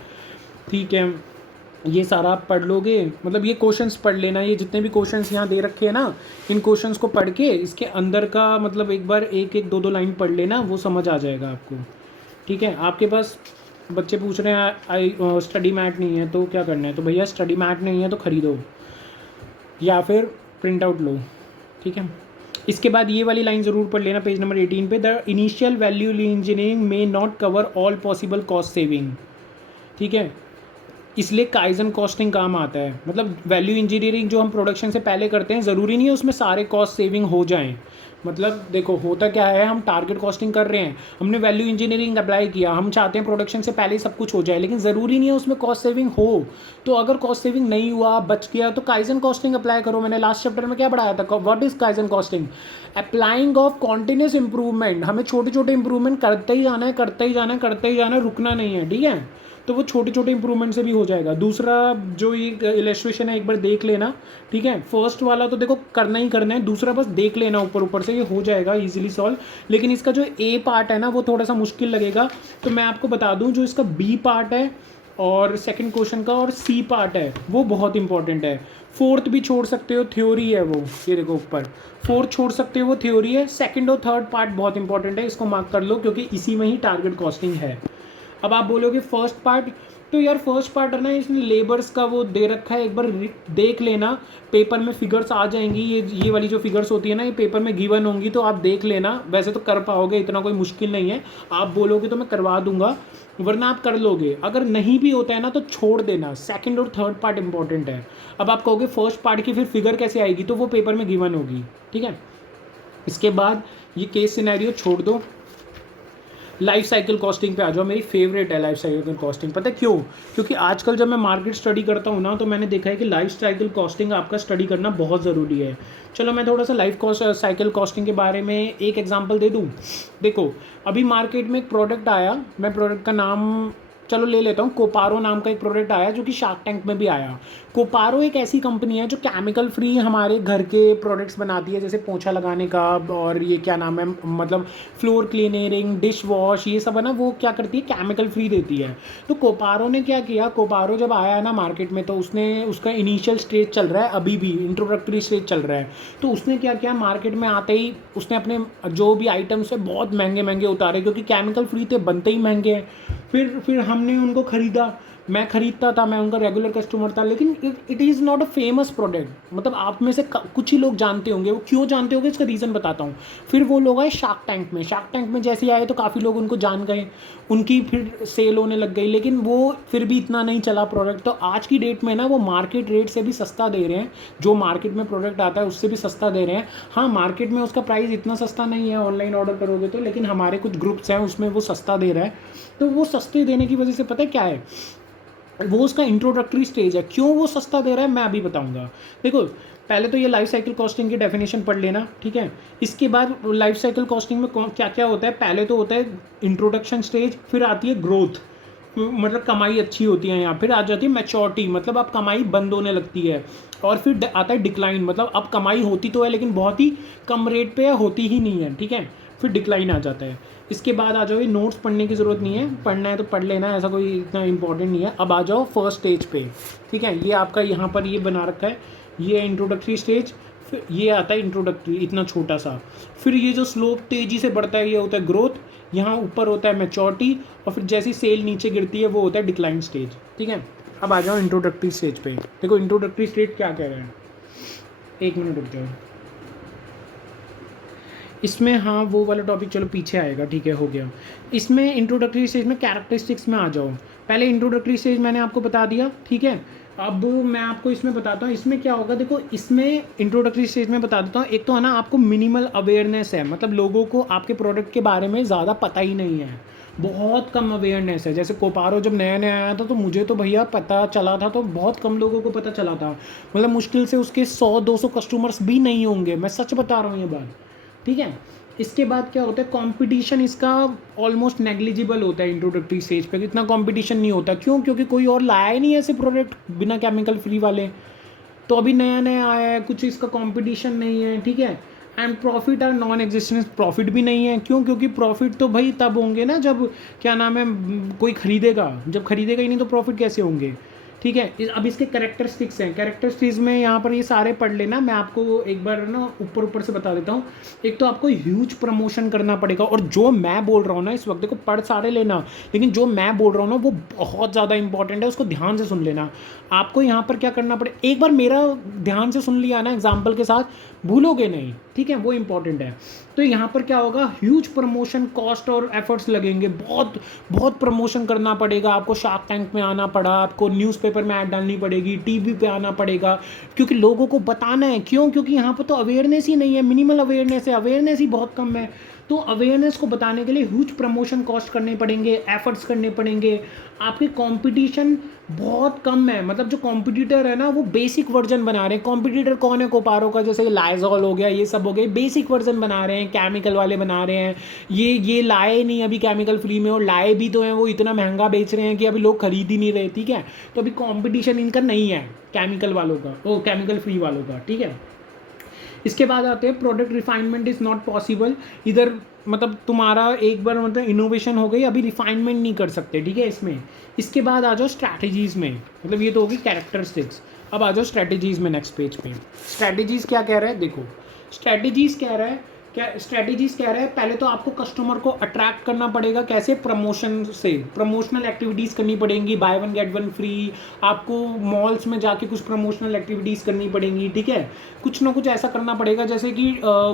ठीक है, ये सारा आप पढ़ लोगे। मतलब ये क्वेश्चंस पढ़ लेना, ये जितने भी क्वेश्चंस यहाँ दे रखे हैं ना, इन क्वेश्चंस को पढ़ के इसके अंदर का मतलब एक बार एक एक दो दो लाइन पढ़ लेना, वो समझ आ जाएगा आपको। ठीक है, आपके पास बच्चे पूछ रहे हैं स्टडी मैट नहीं है तो क्या करना है, तो भैया स्टडी मैट नहीं है तो ख़रीदो या फिर प्रिंट आउट लो। ठीक है, इसके बाद ये वाली लाइन ज़रूर पढ़ लेना पेज नंबर 18 पे, the initial value engineering may not cover all possible cost saving. ठीक है, इसलिए काइजन कॉस्टिंग काम आता है। मतलब वैल्यू इंजीनियरिंग जो हम प्रोडक्शन से पहले करते हैं, ज़रूरी नहीं है उसमें सारे कॉस्ट सेविंग हो जाएं। मतलब देखो होता क्या है, हम टारगेट कॉस्टिंग कर रहे हैं, हमने वैल्यू इंजीनियरिंग अप्लाई किया, हम चाहते हैं प्रोडक्शन से पहले ही सब कुछ हो जाए, लेकिन ज़रूरी नहीं है उसमें कॉस्ट सेविंग हो। तो अगर कॉस्ट सेविंग नहीं हुआ, बच गया, तो काइजन कॉस्टिंग अप्लाई करो। मैंने लास्ट चैप्टर में क्या पढ़ाया था, what is kaizen costing, applying of continuous improvement. हमें छोटे छोटे इंप्रूवमेंट करते ही जाना है, करते ही जाना है, करते ही जाना है, रुकना नहीं है। ठीक है, तो वो छोटे छोटे इंप्रूवमेंट से भी हो जाएगा। दूसरा जो ये इलस्ट्रेशन है एक बार देख लेना। ठीक है, फर्स्ट वाला तो देखो करना ही करना है, दूसरा बस देख लेना ऊपर ऊपर से, ये हो जाएगा इजीली सॉल्व। लेकिन इसका जो ए पार्ट है ना वो थोड़ा सा मुश्किल लगेगा। तो मैं आपको बता दूं, जो इसका बी पार्ट है और सेकंड क्वेश्चन का और सी पार्ट है वो बहुत इंपॉर्टेंट है। फोर्थ भी छोड़ सकते हो, थ्योरी है वो, ये देखो ऊपर फोर्थ छोड़ सकते हो, वो थ्योरी है। सेकंड और थर्ड पार्ट बहुत इंपॉर्टेंट है, इसको मार्क कर लो क्योंकि इसी में ही टारगेट कॉस्टिंग है। अब आप बोलोगे फर्स्ट पार्ट, तो यार फर्स्ट पार्ट है ना, इसने लेबर्स का वो दे रखा है, एक बार देख लेना, पेपर में फिगर्स आ जाएंगी। ये वाली जो फिगर्स होती है ना, ये पेपर में गिवन होंगी, तो आप देख लेना। वैसे तो कर पाओगे, इतना कोई मुश्किल नहीं है। आप बोलोगे तो मैं करवा दूंगा, वरना आप कर लोगे। अगर नहीं भी होता है ना तो छोड़ देना, सेकंड और थर्ड पार्ट इंपॉर्टेंट है। अब आप कहोगे फर्स्ट पार्ट की फिर फिगर कैसे आएगी, तो वो पेपर में गिवन होगी। ठीक है, इसके बाद ये केस सिनेरियो छोड़ दो, लाइफ साइकिल कॉस्टिंग पे आ जाओ। मेरी फेवरेट है लाइफ साइकिल कॉस्टिंग, पता है क्यों, क्योंकि आजकल जब मैं मार्केट स्टडी करता हूँ ना, तो मैंने देखा है कि लाइफ साइकिल कॉस्टिंग आपका स्टडी करना बहुत ज़रूरी है। चलो मैं थोड़ा सा लाइफ साइकिल कॉस्टिंग के बारे में एक एग्जांपल दे दूँ। देखो अभी मार्केट में एक प्रोडक्ट आया, मैं प्रोडक्ट का नाम चलो ले लेता हूँ, कोपारो नाम का एक प्रोडक्ट आया जो कि शार्क टैंक में भी आया। कोपारो एक ऐसी कंपनी है जो केमिकल फ्री हमारे घर के प्रोडक्ट्स बनाती है, जैसे पोंछा लगाने का और ये क्या नाम है, मतलब फ्लोर क्लीनरिंग, डिश वॉश, ये सब है ना, वो क्या करती है, केमिकल फ्री देती है। तो कोपारो ने क्या किया, कोपारो जब आया है ना मार्केट में, तो उसने उसका इनिशियल स्टेज चल रहा है, अभी भी इंट्रोडक्टरी स्टेज चल रहा है। तो उसने क्या किया, मार्केट में आते ही उसने अपने जो भी आइटम्स है बहुत महंगे महंगे उतारे, क्योंकि केमिकल फ्री थे, बनते ही महंगे हैं। फिर हमने उनको ख़रीदा, मैं ख़रीदता था, मैं उनका रेगुलर कस्टमर था, लेकिन it is not a famous product. मतलब आप में से कुछ ही लोग जानते होंगे। वो क्यों जानते होंगे इसका रीज़न बताता हूँ। फिर वो लोग आए शार्क टैंक में। शार्क टैंक में जैसे ही आए तो काफ़ी लोग उनको जान गए, उनकी फिर सेल होने लग गई, लेकिन वो फिर भी इतना नहीं चला प्रोडक्ट। तो आज की डेट में ना वो मार्केट रेट से भी सस्ता दे रहे हैं, जो मार्केट में प्रोडक्ट आता है उससे भी सस्ता दे रहे हैं। हाँ, मार्केट में उसका प्राइस इतना सस्ता नहीं है ऑनलाइन ऑर्डर करोगे तो, लेकिन हमारे कुछ ग्रुप्स हैं उसमें वो सस्ता दे रहा है। तो वो सस्ते देने की वजह से पता है क्या है, वो उसका इंट्रोडक्टरी स्टेज है। क्यों वो सस्ता दे रहा है मैं अभी बताऊंगा। देखो, पहले तो ये लाइफ साइकिल कॉस्टिंग की डेफिनेशन पढ़ लेना, ठीक है। इसके बाद लाइफ साइकिल कॉस्टिंग में क्या क्या होता है, पहले तो होता है इंट्रोडक्शन स्टेज, फिर आती है ग्रोथ, मतलब कमाई अच्छी होती है यहाँ, फिर आ जाती है मैच्योरिटी, मतलब अब कमाई बंद होने लगती है, और फिर आता है डिक्लाइन, मतलब अब कमाई होती तो है लेकिन बहुत ही कम रेट पे होती ही नहीं है, ठीक है। फिर डिक्लाइन आ जाता है। इसके बाद आ जाओ, ये नोट्स पढ़ने की ज़रूरत नहीं है, पढ़ना है तो पढ़ लेना, ऐसा कोई इतना इंपॉर्टेंट नहीं है। अब आ जाओ फर्स्ट स्टेज पे, ठीक है। ये आपका यहाँ पर ये बना रखा है, ये इंट्रोडक्टरी स्टेज, फिर ये आता है इंट्रोडक्टरी इतना छोटा सा, फिर ये जो स्लोप तेज़ी से बढ़ता है ये होता है ग्रोथ, यहाँ ऊपर होता है मैच्योरिटी, और फिर जैसी सेल नीचे गिरती है वो होता है डिक्लाइन स्टेज, ठीक है। अब आ जाओ इंट्रोडक्टरी स्टेज पे। देखो इंट्रोडक्टरी स्टेज क्या कह रहे हैं, एक मिनट रुक जाओ इसमें। हाँ, वो वाला टॉपिक चलो पीछे आएगा, ठीक है, हो गया। इसमें इंट्रोडक्टरी स्टेज में कैरेक्टरिस्टिक्स में आ जाओ। पहले इंट्रोडक्टरी स्टेज मैंने आपको बता दिया, ठीक है। अब मैं आपको इसमें बताता हूँ इसमें क्या होगा। देखो, इसमें इंट्रोडक्टरी स्टेज में बता देता हूँ। एक तो है ना, आपको मिनिमल अवेयरनेस है, मतलब लोगों को आपके प्रोडक्ट के बारे में ज़्यादा पता ही नहीं है, बहुत कम अवेयरनेस है। जैसे कोपारो जब नया नया आया था तो मुझे तो भैया पता चला था तो बहुत कम लोगों को पता चला था, मतलब मुश्किल से उसके 100-200 कस्टमर्स भी नहीं होंगे, मैं सच बता रहा हूँ ये बात, ठीक है। इसके बाद क्या होता है, कंपटीशन इसका ऑलमोस्ट नेग्लिजिबल होता है इंट्रोडक्टरी स्टेज पे, इतना कंपटीशन नहीं होता। क्यों? क्योंकि कोई और लाया ही नहीं है ऐसे प्रोडक्ट बिना केमिकल फ्री वाले, तो अभी नया नया आया है, कुछ इसका कंपटीशन नहीं है, ठीक है। And profit are non existence, profit भी नहीं है। क्यों? क्योंकि प्रॉफिट तो भाई तब होंगे ना जब, क्या नाम है, कोई खरीदेगा, जब खरीदेगा ही नहीं तो प्रॉफिट कैसे होंगे, ठीक है। अब इसके कैरेक्टरिस्टिक्स हैं, कैरेक्टरिस्टिक्स में यहाँ पर ये सारे पढ़ लेना, मैं आपको एक बार ना ऊपर ऊपर से बता देता हूँ। एक तो आपको ह्यूज प्रमोशन करना पड़ेगा, और जो मैं बोल रहा हूँ ना इस वक्त, देखो पढ़ सारे लेना, लेकिन जो मैं बोल रहा हूँ ना वो बहुत ज़्यादा इंपॉर्टेंट है, उसको ध्यान से सुन लेना। आपको यहाँ पर क्या करना पड़े, एक बार मेरा ध्यान से सुन लिया ना एग्जाम्पल के साथ, भूलोगे नहीं, ठीक है, वो इंपॉर्टेंट है। तो यहाँ पर क्या होगा, ह्यूज प्रमोशन कॉस्ट और एफर्ट्स लगेंगे, बहुत बहुत प्रमोशन करना पड़ेगा आपको। शार्क टैंक में आना पड़ा, आपको न्यूज़पेपर में ऐड डालनी पड़ेगी, टीवी पे आना पड़ेगा, क्योंकि लोगों को बताना है। क्यों? क्योंकि यहाँ पर तो अवेयरनेस ही नहीं है, मिनिमल अवेयरनेस है, अवेयरनेस ही बहुत कम है। तो अवेयरनेस को बताने के लिए ह्यूज प्रमोशन कॉस्ट करने पड़ेंगे, एफर्ट्स करने पड़ेंगे। आपके कंपटीशन बहुत कम है, मतलब जो कॉम्पिटिटर है ना वो बेसिक वर्जन बना रहे हैं। कॉम्पिटिटर कौन है कोपारो का, जैसे लाइजॉल हो गया, ये सब हो गए, बेसिक वर्जन बना रहे हैं, केमिकल वाले बना रहे हैं। ये लाए नहीं अभी केमिकल फ्री में, और लाए भी तो हैं वो इतना महंगा बेच रहे हैं कि अभी लोग खरीद ही नहीं रहे, ठीक है। तो अभी कॉम्पिटिशन इनका नहीं है केमिकल वालों का, वो केमिकल फ्री वालों का, ठीक है। इसके बाद आते हैं product refinement is not possible. इधर मतलब तुम्हारा एक बार मतलब इनोवेशन हो गई, अभी रिफाइनमेंट नहीं कर सकते, ठीक है इसमें। इसके बाद आ जाओ स्ट्रैटेजीज़ में, मतलब ये तो होगी कैरेक्टरिस्टिक्स। अब आ जाओ स्ट्रैटेजीज़ में, नेक्स्ट पेज पे। स्ट्रैटेजीज़ क्या कह रहा है, देखो स्ट्रैटेजीज़ कह रहा है, क्या स्ट्रैटेजीज़ कह रहा है, पहले तो आपको कस्टमर को अट्रैक्ट करना पड़ेगा। कैसे? प्रमोशन से, प्रमोशनल एक्टिविटीज़ करनी पड़ेंगी, by one get one free. आपको मॉल्स में जाके कुछ प्रमोशनल एक्टिविटीज़ करनी पड़ेंगी, ठीक है। कुछ ना कुछ ऐसा करना पड़ेगा, जैसे कि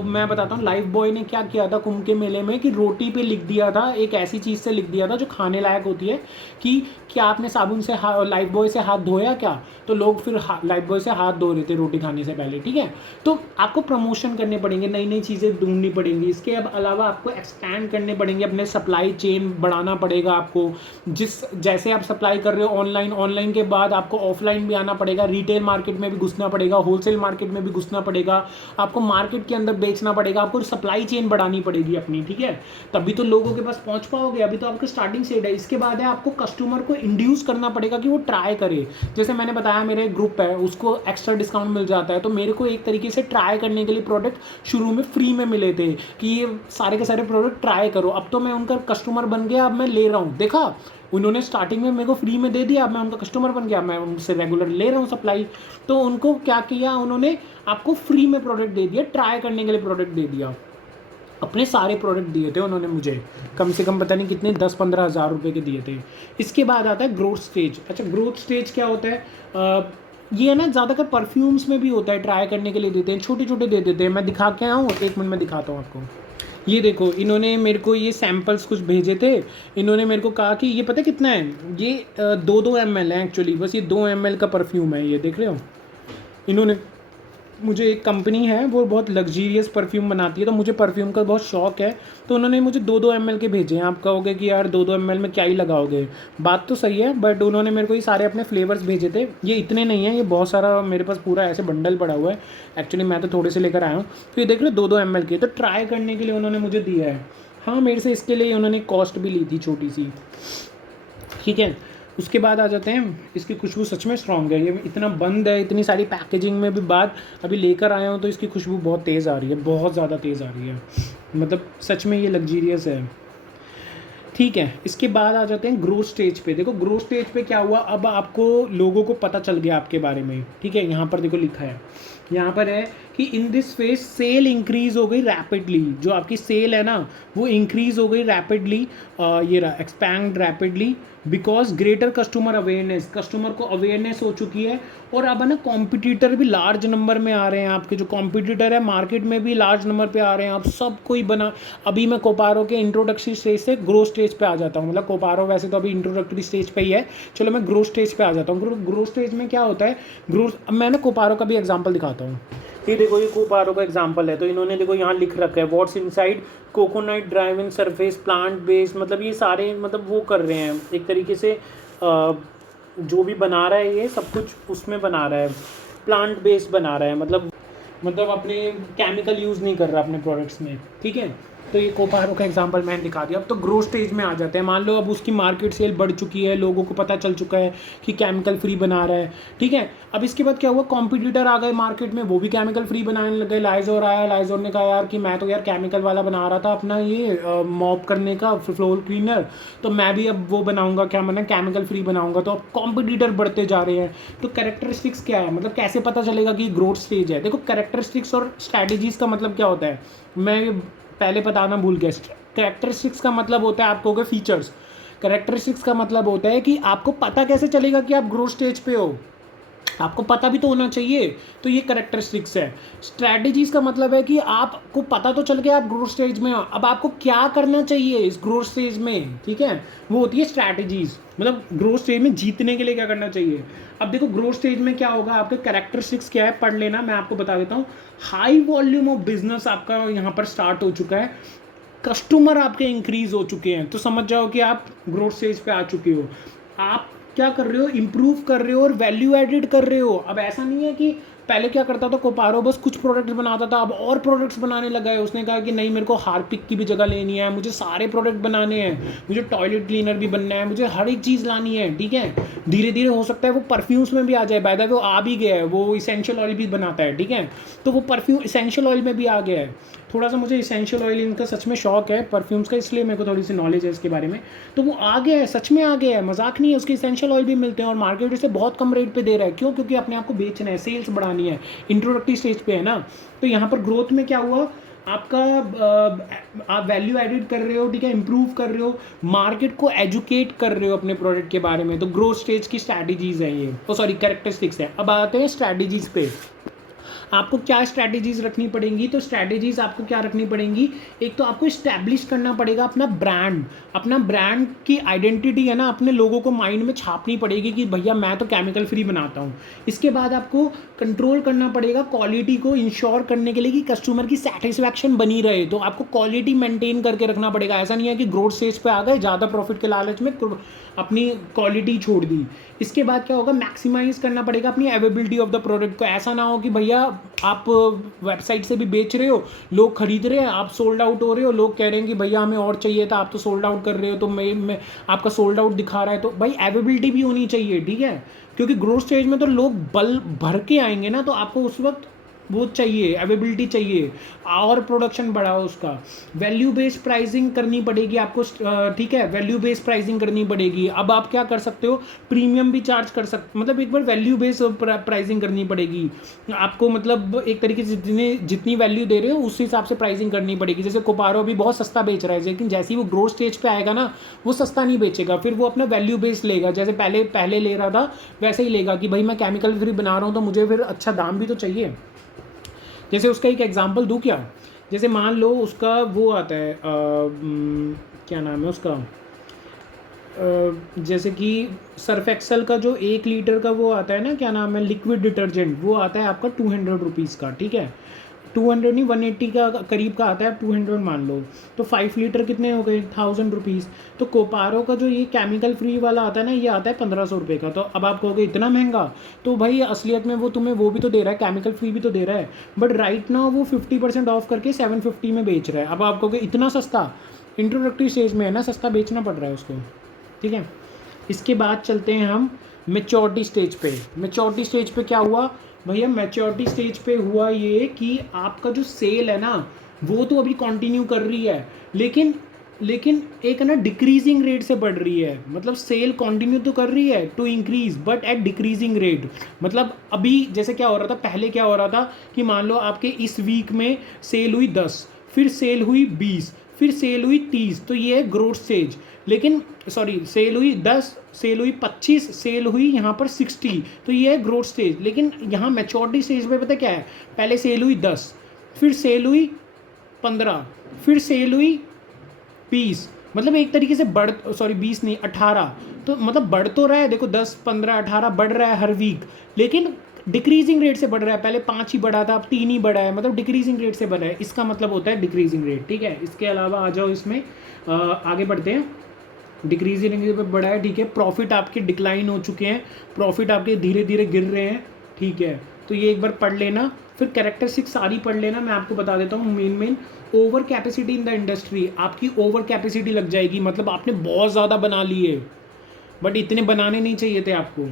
मैं बताता हूँ लाइफ बॉय ने क्या किया था कुंभ के मेले में, कि रोटी पे लिख दिया था, एक ऐसी चीज़ से लिख दिया था जो खाने लायक होती है, कि क्या आपने साबुन से लाइफ बॉय से हाथ धोया क्या, तो लोग फिर लाइफ बॉय से हाथ धो रहे थे रोटी खाने से पहले, ठीक है। तो आपको प्रमोशन करने पड़ेंगे, नई नई चीज़ें ढूंढनी पड़ेंगी। इसके अब अलावा आपको एक्सपैंड करने पड़ेंगे, अपने सप्लाई चेन बढ़ाना पड़ेगा आपको। जैसे आप सप्लाई कर रहे हो ऑनलाइन, ऑनलाइन के बाद आपको ऑफलाइन भी आना पड़ेगा, रिटेल मार्केट में भी घुसना पड़ेगा, होलसेल मार्केट में भी घुसना पड़ेगा, आपको मार्केट के अंदर बेचना पड़ेगा, आपको सप्लाई चेन बढ़ानी पड़ेगी अपनी, ठीक है। तभी तो लोगों के पास पहुंच पाओगे, अभी तो आपको स्टार्टिंग स्टेज है। इसके बाद है आपको कस्टमर को इंड्यूस करना पड़ेगा कि वो ट्राई करे। जैसे मैंने बताया मेरे ग्रुप है उसको एक्स्ट्रा डिस्काउंट मिल जाता है, तो मेरे को एक तरीके से ट्राई करने के लिए प्रोडक्ट शुरू में फ्री में मिले थे कि ये सारे के सारे प्रोडक्ट ट्राई करो। अब तो मैं उनका कस्टमर बन गया, अब मैं ले रहा हूँ, देखा उन्होंने स्टार्टिंग में मेरे को फ्री में दे दिया, अब मैं उनका कस्टमर बन गया, मैं उनसे रेगुलर ले रहा हूँ सप्लाई। तो उनको क्या किया, उन्होंने आपको फ्री में प्रोडक्ट दे दिया, ट्राई करने के लिए प्रोडक्ट दे दिया। अपने सारे प्रोडक्ट दिए थे उन्होंने मुझे, कम से कम पता नहीं कितने 10-15 हज़ार रुपये के दिए थे। इसके बाद आता है ग्रोथ स्टेज। अच्छा, ग्रोथ स्टेज क्या होता है? ये है ना, ज़्यादातर परफ्यूम्स में भी होता है, ट्राई करने के लिए देते हैं, छोटे छोटे दे देते हैं। मैं दिखा के आऊँ, 1 मिनट में दिखाता हूँ आपको। ये देखो, इन्होंने मेरे को ये सैम्पल्स कुछ भेजे थे। इन्होंने मेरे को कहा कि ये पता कितना है, ये 2-2 ml है एक्चुअली, बस ये 2 ml का परफ्यूम है, ये देख रहे हो। इन्होंने मुझे, एक कंपनी है वो बहुत लग्जीरियस परफ्यूम बनाती है, तो मुझे परफ्यूम का बहुत शौक है, तो उन्होंने मुझे 2-2 ml के भेजे हैं। आप कहोगे कि यार 2-2 ml में क्या ही लगाओगे, बात तो सही है, बट उन्होंने मेरे को ये सारे अपने फ्लेवर्स भेजे थे। ये इतने नहीं हैं, ये बहुत सारा मेरे पास पूरा ऐसे बंडल पड़ा हुआ है। एक्चुअली मैं तो थोड़े से लेकर आया हूँ। तो ये देख लो 2-2 ml के, तो ट्राई करने के लिए उन्होंने मुझे दिया है। हाँ, मेरे से इसके लिए उन्होंने कॉस्ट भी ली थी छोटी सी, ठीक है। उसके बाद आ जाते हैं, इसकी खुशबू सच में स्ट्रॉन्ग है। ये इतना बंद है, इतनी सारी पैकेजिंग में भी बाद अभी लेकर आया हूँ, तो इसकी खुशबू बहुत तेज़ आ रही है, बहुत ज़्यादा तेज़ आ रही है, मतलब सच में ये लग्जीरियस है, ठीक है। इसके बाद आ जाते हैं ग्रोथ स्टेज पे। देखो ग्रोथ स्टेज पे क्या हुआ, अब आपको लोगों को पता चल गया आपके बारे में, ठीक है। यहाँ पर देखो लिखा है, यहाँ पर है कि in this phase sale increase हो गई रैपिडली। जो आपकी सेल है ना, वो इंक्रीज हो गई रैपिडली, ये रहा expand rapidly, because greater customer awareness, customer को अवेयरनेस हो चुकी है। और अब है ना, कॉम्पिटिटर भी लार्ज नंबर में आ रहे हैं, आपके जो कॉम्पिटिटर है मार्केट में भी लार्ज नंबर पे आ रहे हैं। अब सब कोई बना, अभी मैं कोपारो के इंट्रोडक्टरी स्टेज से ग्रोथ स्टेज पे आ जाता हूँ। मतलब कोपारो वैसे तो अभी इंट्रोडक्टरी स्टेज पे ही है, चलो मैं ग्रोथ स्टेज पे आ जाता हूँ। ग्रोथ स्टेज में क्या होता है, ग्रोथ, मैं ना कोपारो का भी एग्जाम्पल दिखाता हूँ। ये देखो, ये कोपारो का एग्जाम्पल है, तो इन्होंने देखो यहाँ लिख रखा है what's inside coconut driving surface plant based, मतलब ये सारे मतलब वो कर रहे हैं एक तरीके से, जो भी बना रहा है ये सब कुछ उसमें बना रहा है, प्लांट बेस्ड बना रहा है, मतलब अपने केमिकल यूज़ नहीं कर रहा अपने प्रोडक्ट्स में, ठीक है। तो ये कोपारो का एग्जांपल मैंने दिखा दिया। अब तो ग्रोथ स्टेज में आ जाते हैं। मान लो अब उसकी मार्केट सेल बढ़ चुकी है, लोगों को पता चल चुका है कि केमिकल फ्री बना रहा है, ठीक है। अब इसके बाद क्या हुआ, कॉम्पिटिटर आ गए मार्केट में, वो भी केमिकल फ्री बनाने लग गए। लाइजोर आया, लाइजोर ने कहा यार कि मैं तो यार केमिकल वाला बना रहा था अपना ये मॉप करने का फ्लोर क्लीनर, तो मैं भी अब वो बनाऊंगा, क्या मैंने केमिकल फ्री बनाऊंगा। तो अब कॉम्पिटिटर बढ़ते जा रहे हैं। तो कैरेक्टरिस्टिक्स क्या है, मतलब कैसे पता चलेगा कि ग्रोथ स्टेज है। देखो कैरेक्टरिस्टिक्स और स्ट्रैटेजीज का मतलब क्या होता है, मैं पहले बताना भूल गया। कैरेक्टरिस्टिक्स का मतलब होता है, आपको फीचर्स। कैरेक्टरिस्टिक्स का मतलब होता है कि आपको पता कैसे चलेगा कि आप ग्रोथ स्टेज पे हो, आपको पता भी तो होना चाहिए, तो ये कैरेक्टरिस्टिक्स है। स्ट्रैटेजीज का मतलब है कि आपको पता तो चल गया आप ग्रोथ स्टेज में हो, अब आपको क्या करना चाहिए इस ग्रोथ स्टेज में, ठीक है, वो होती है स्ट्रैटेजीज। मतलब ग्रोथ स्टेज में जीतने के लिए क्या करना चाहिए। अब देखो ग्रोथ स्टेज में क्या होगा, आपके कैरेक्टरिस्टिक्स क्या है, पढ़ लेना, मैं आपको बता देता हूँ। हाई वॉल्यूम ऑफ बिजनेस आपका यहाँ पर स्टार्ट हो चुका है, कस्टमर आपके इंक्रीज हो चुके हैं, तो समझ जाओ कि आप ग्रोथ स्टेज पे आ चुके हो। आप क्या कर रहे हो, इम्प्रूव कर रहे हो और वैल्यू एडिड कर रहे हो। अब ऐसा नहीं है कि पहले क्या करता था कोपारो, बस कुछ प्रोडक्ट्स बनाता था, अब और प्रोडक्ट्स बनाने लगा है। उसने कहा कि नहीं, मेरे को हार्पिक की भी जगह लेनी है, मुझे सारे प्रोडक्ट बनाने हैं, मुझे टॉयलेट क्लीनर भी बनना है, मुझे हर एक चीज़ लानी है, ठीक है। धीरे धीरे हो सकता है वो परफ्यूम्स में भी आ जाए, बाय द वे वो आ भी गया है, वो इसेंशियल ऑयल भी बनाता है, ठीक है। तो वो परफ्यूम इसेंशियल ऑयल में भी आ गया है। थोड़ा सा मुझे इसेंशियल ऑयल इनका सच में शौक है परफ्यूम्स का, इसलिए मेरे को थोड़ी सी नॉलेज है इसके बारे में। तो वो आ गया है, सच में आ गया है, मजाक नहीं है। उसके इसेंशियल ऑयल भी मिलते हैं और मार्केट इसे बहुत कम रेट पे दे रहा है। क्यों? क्योंकि अपने आप को बेचना है, सेल्स बढ़ानी है, इंट्रोडक्टरी स्टेज पे है ना। तो यहाँ पर ग्रोथ में क्या हुआ, आपका आप वैल्यू एडिड कर रहे हो, ठीक है, इंप्रूव कर रहे हो, मार्केट को एजुकेट कर रहे हो अपने प्रोडक्ट के बारे में। तो ग्रोथ स्टेज की स्ट्रैटेजीज है ये, तो सॉरी कैरेक्टरिस्टिक्स है। अब आते हैं स्ट्रैटेजीज पे, आपको क्या स्ट्रैटेजीज रखनी पड़ेंगी। तो स्ट्रैटेजीज आपको क्या रखनी पड़ेंगी, एक तो आपको इस्टेब्लिश करना पड़ेगा अपना ब्रांड, अपना ब्रांड की आइडेंटिटी है ना, अपने लोगों को माइंड में छापनी पड़ेगी कि भैया मैं तो केमिकल फ्री बनाता हूँ। इसके बाद आपको कंट्रोल करना पड़ेगा क्वालिटी को इंश्योर करने के लिए कि कस्टमर की सेटिस्फैक्शन बनी रहे, तो आपको क्वालिटी मेंटेन करके रखना पड़ेगा। ऐसा नहीं है कि ग्रोथ स्टेज पे आ गए, ज़्यादा प्रॉफिट के लालच में अपनी क्वालिटी छोड़ दी। इसके बाद क्या होगा, मैक्सिमाइज करना पड़ेगा अपनी अवेलेबिलिटी ऑफ द प्रोडक्ट को। ऐसा ना हो कि भैया आप वेबसाइट से भी बेच रहे हो, लोग खरीद रहे हैं, आप सोल्ड आउट हो रहे हो, लोग कह रहे हैं कि भैया हमें और चाहिए था, आप तो सोल्ड आउट कर रहे हो, तो मैं आपका सोल्ड आउट दिखा रहा है। तो भाई अवेलेबिलिटी भी होनी चाहिए, ठीक है, क्योंकि ग्रोथ स्टेज में तो लोग बल भर के आएंगे ना, तो आपको उस वक्त वो चाहिए, अवेलेबिलिटी चाहिए, और प्रोडक्शन बढ़ाओ उसका। वैल्यू बेस्ड प्राइसिंग करनी पड़ेगी आपको, ठीक है, वैल्यू बेस्ड प्राइसिंग करनी पड़ेगी। अब आप क्या कर सकते हो, प्रीमियम भी चार्ज कर सकते, मतलब एक बार वैल्यू बेस्ड प्राइसिंग करनी पड़ेगी आपको, मतलब एक तरीके से जितनी वैल्यू दे रहे हो उस हिसाब से प्राइसिंग करनी पड़ेगी। जैसे कोपारो अभी बहुत सस्ता बेच रहा है, लेकिन जैसे ही वो ग्रोथ स्टेज पे आएगा ना, वो सस्ता नहीं बेचेगा, फिर वो अपना वैल्यू बेस्ड लेगा, जैसे पहले पहले ले रहा था वैसे ही लेगा कि भाई मैं केमिकल फ्री बना रहा हूँ तो मुझे फिर अच्छा दाम भी तो चाहिए। जैसे उसका एक एग्जांपल दूँ क्या, जैसे मान लो उसका वो आता है क्या नाम है उसका, जैसे कि सर्फ एक्सल का जो 1 लीटर का वो आता है ना, क्या नाम है, लिक्विड डिटर्जेंट, वो आता है आपका 200 रुपीज़ का, ठीक है, 200 नहीं 180 का करीब का आता है, 200 मान लो, तो 5 लीटर कितने हो गए, 1000 रुपीज़। तो कोपारो का जो ये केमिकल फ्री वाला आता है ना, ये आता है 1500 रुपये का। तो अब आप कहोगे इतना महंगा, तो भाई असलियत में वो तुम्हें वो भी तो दे रहा है, केमिकल फ्री भी तो दे रहा है, बट राइट नाउ वो 50% ऑफ करके 750 में बेच रहा है। अब आप कहोगे इतना सस्ता, इंट्रोडक्टरी स्टेज में है ना, सस्ता बेचना पड़ रहा है उसको, ठीक है। इसके बाद चलते हैं हम मेच्योरिटी स्टेज पे। मेच्योरिटी स्टेज पे क्या हुआ भैया, मेच्योरिटी स्टेज पे हुआ ये कि आपका जो सेल है ना, वो तो अभी कंटिन्यू कर रही है, लेकिन लेकिन एक है ना डिक्रीजिंग रेट से बढ़ रही है, मतलब सेल कंटिन्यू तो कर रही है to increase but at decreasing rate. मतलब अभी जैसे क्या हो रहा था, पहले क्या हो रहा था कि मान लो आपके इस वीक में सेल हुई 10, फिर सेल हुई 20, फिर सेल हुई 30, तो ये है ग्रोथ स्टेज। लेकिन सॉरी, सेल हुई 10, सेल हुई 25, सेल हुई यहाँ पर 60, तो ये है ग्रोथ स्टेज। लेकिन यहाँ मैच्योरिटी स्टेज पे पता क्या है, पहले सेल हुई 10, फिर सेल हुई 15, फिर सेल हुई 20, मतलब एक तरीके से बढ़, सॉरी 20 नहीं 18, तो मतलब बढ़ तो रहा है, देखो 10 15 18 बढ़ रहा है हर वीक, लेकिन डिक्रीजिंग रेट से बढ़ रहा है। पहले 5 ही बढ़ा था, अब 3 ही बढ़ा है, मतलब डिक्रीजिंग रेट से बढ़ा है, इसका मतलब होता है डिक्रीजिंग रेट, ठीक है। इसके अलावा आ जाओ इसमें, आगे बढ़ते हैं। डिक्रीजिंग रेट पे बढ़ा है, ठीक है। प्रॉफिट आपके डिक्लाइन हो चुके हैं, प्रॉफिट आपके धीरे धीरे गिर रहे हैं, ठीक है। तो ये एक बार पढ़ लेना, फिर कैरेक्टरिस्टिक्स सारी पढ़ लेना, मैं आपको बता देता हूँ main. Over capacity in the industry, आपकी ओवर कैपेसिटी लग जाएगी, मतलब आपने बहुत ज़्यादा बना लिए, बट इतने बनाने नहीं चाहिए थे आपको।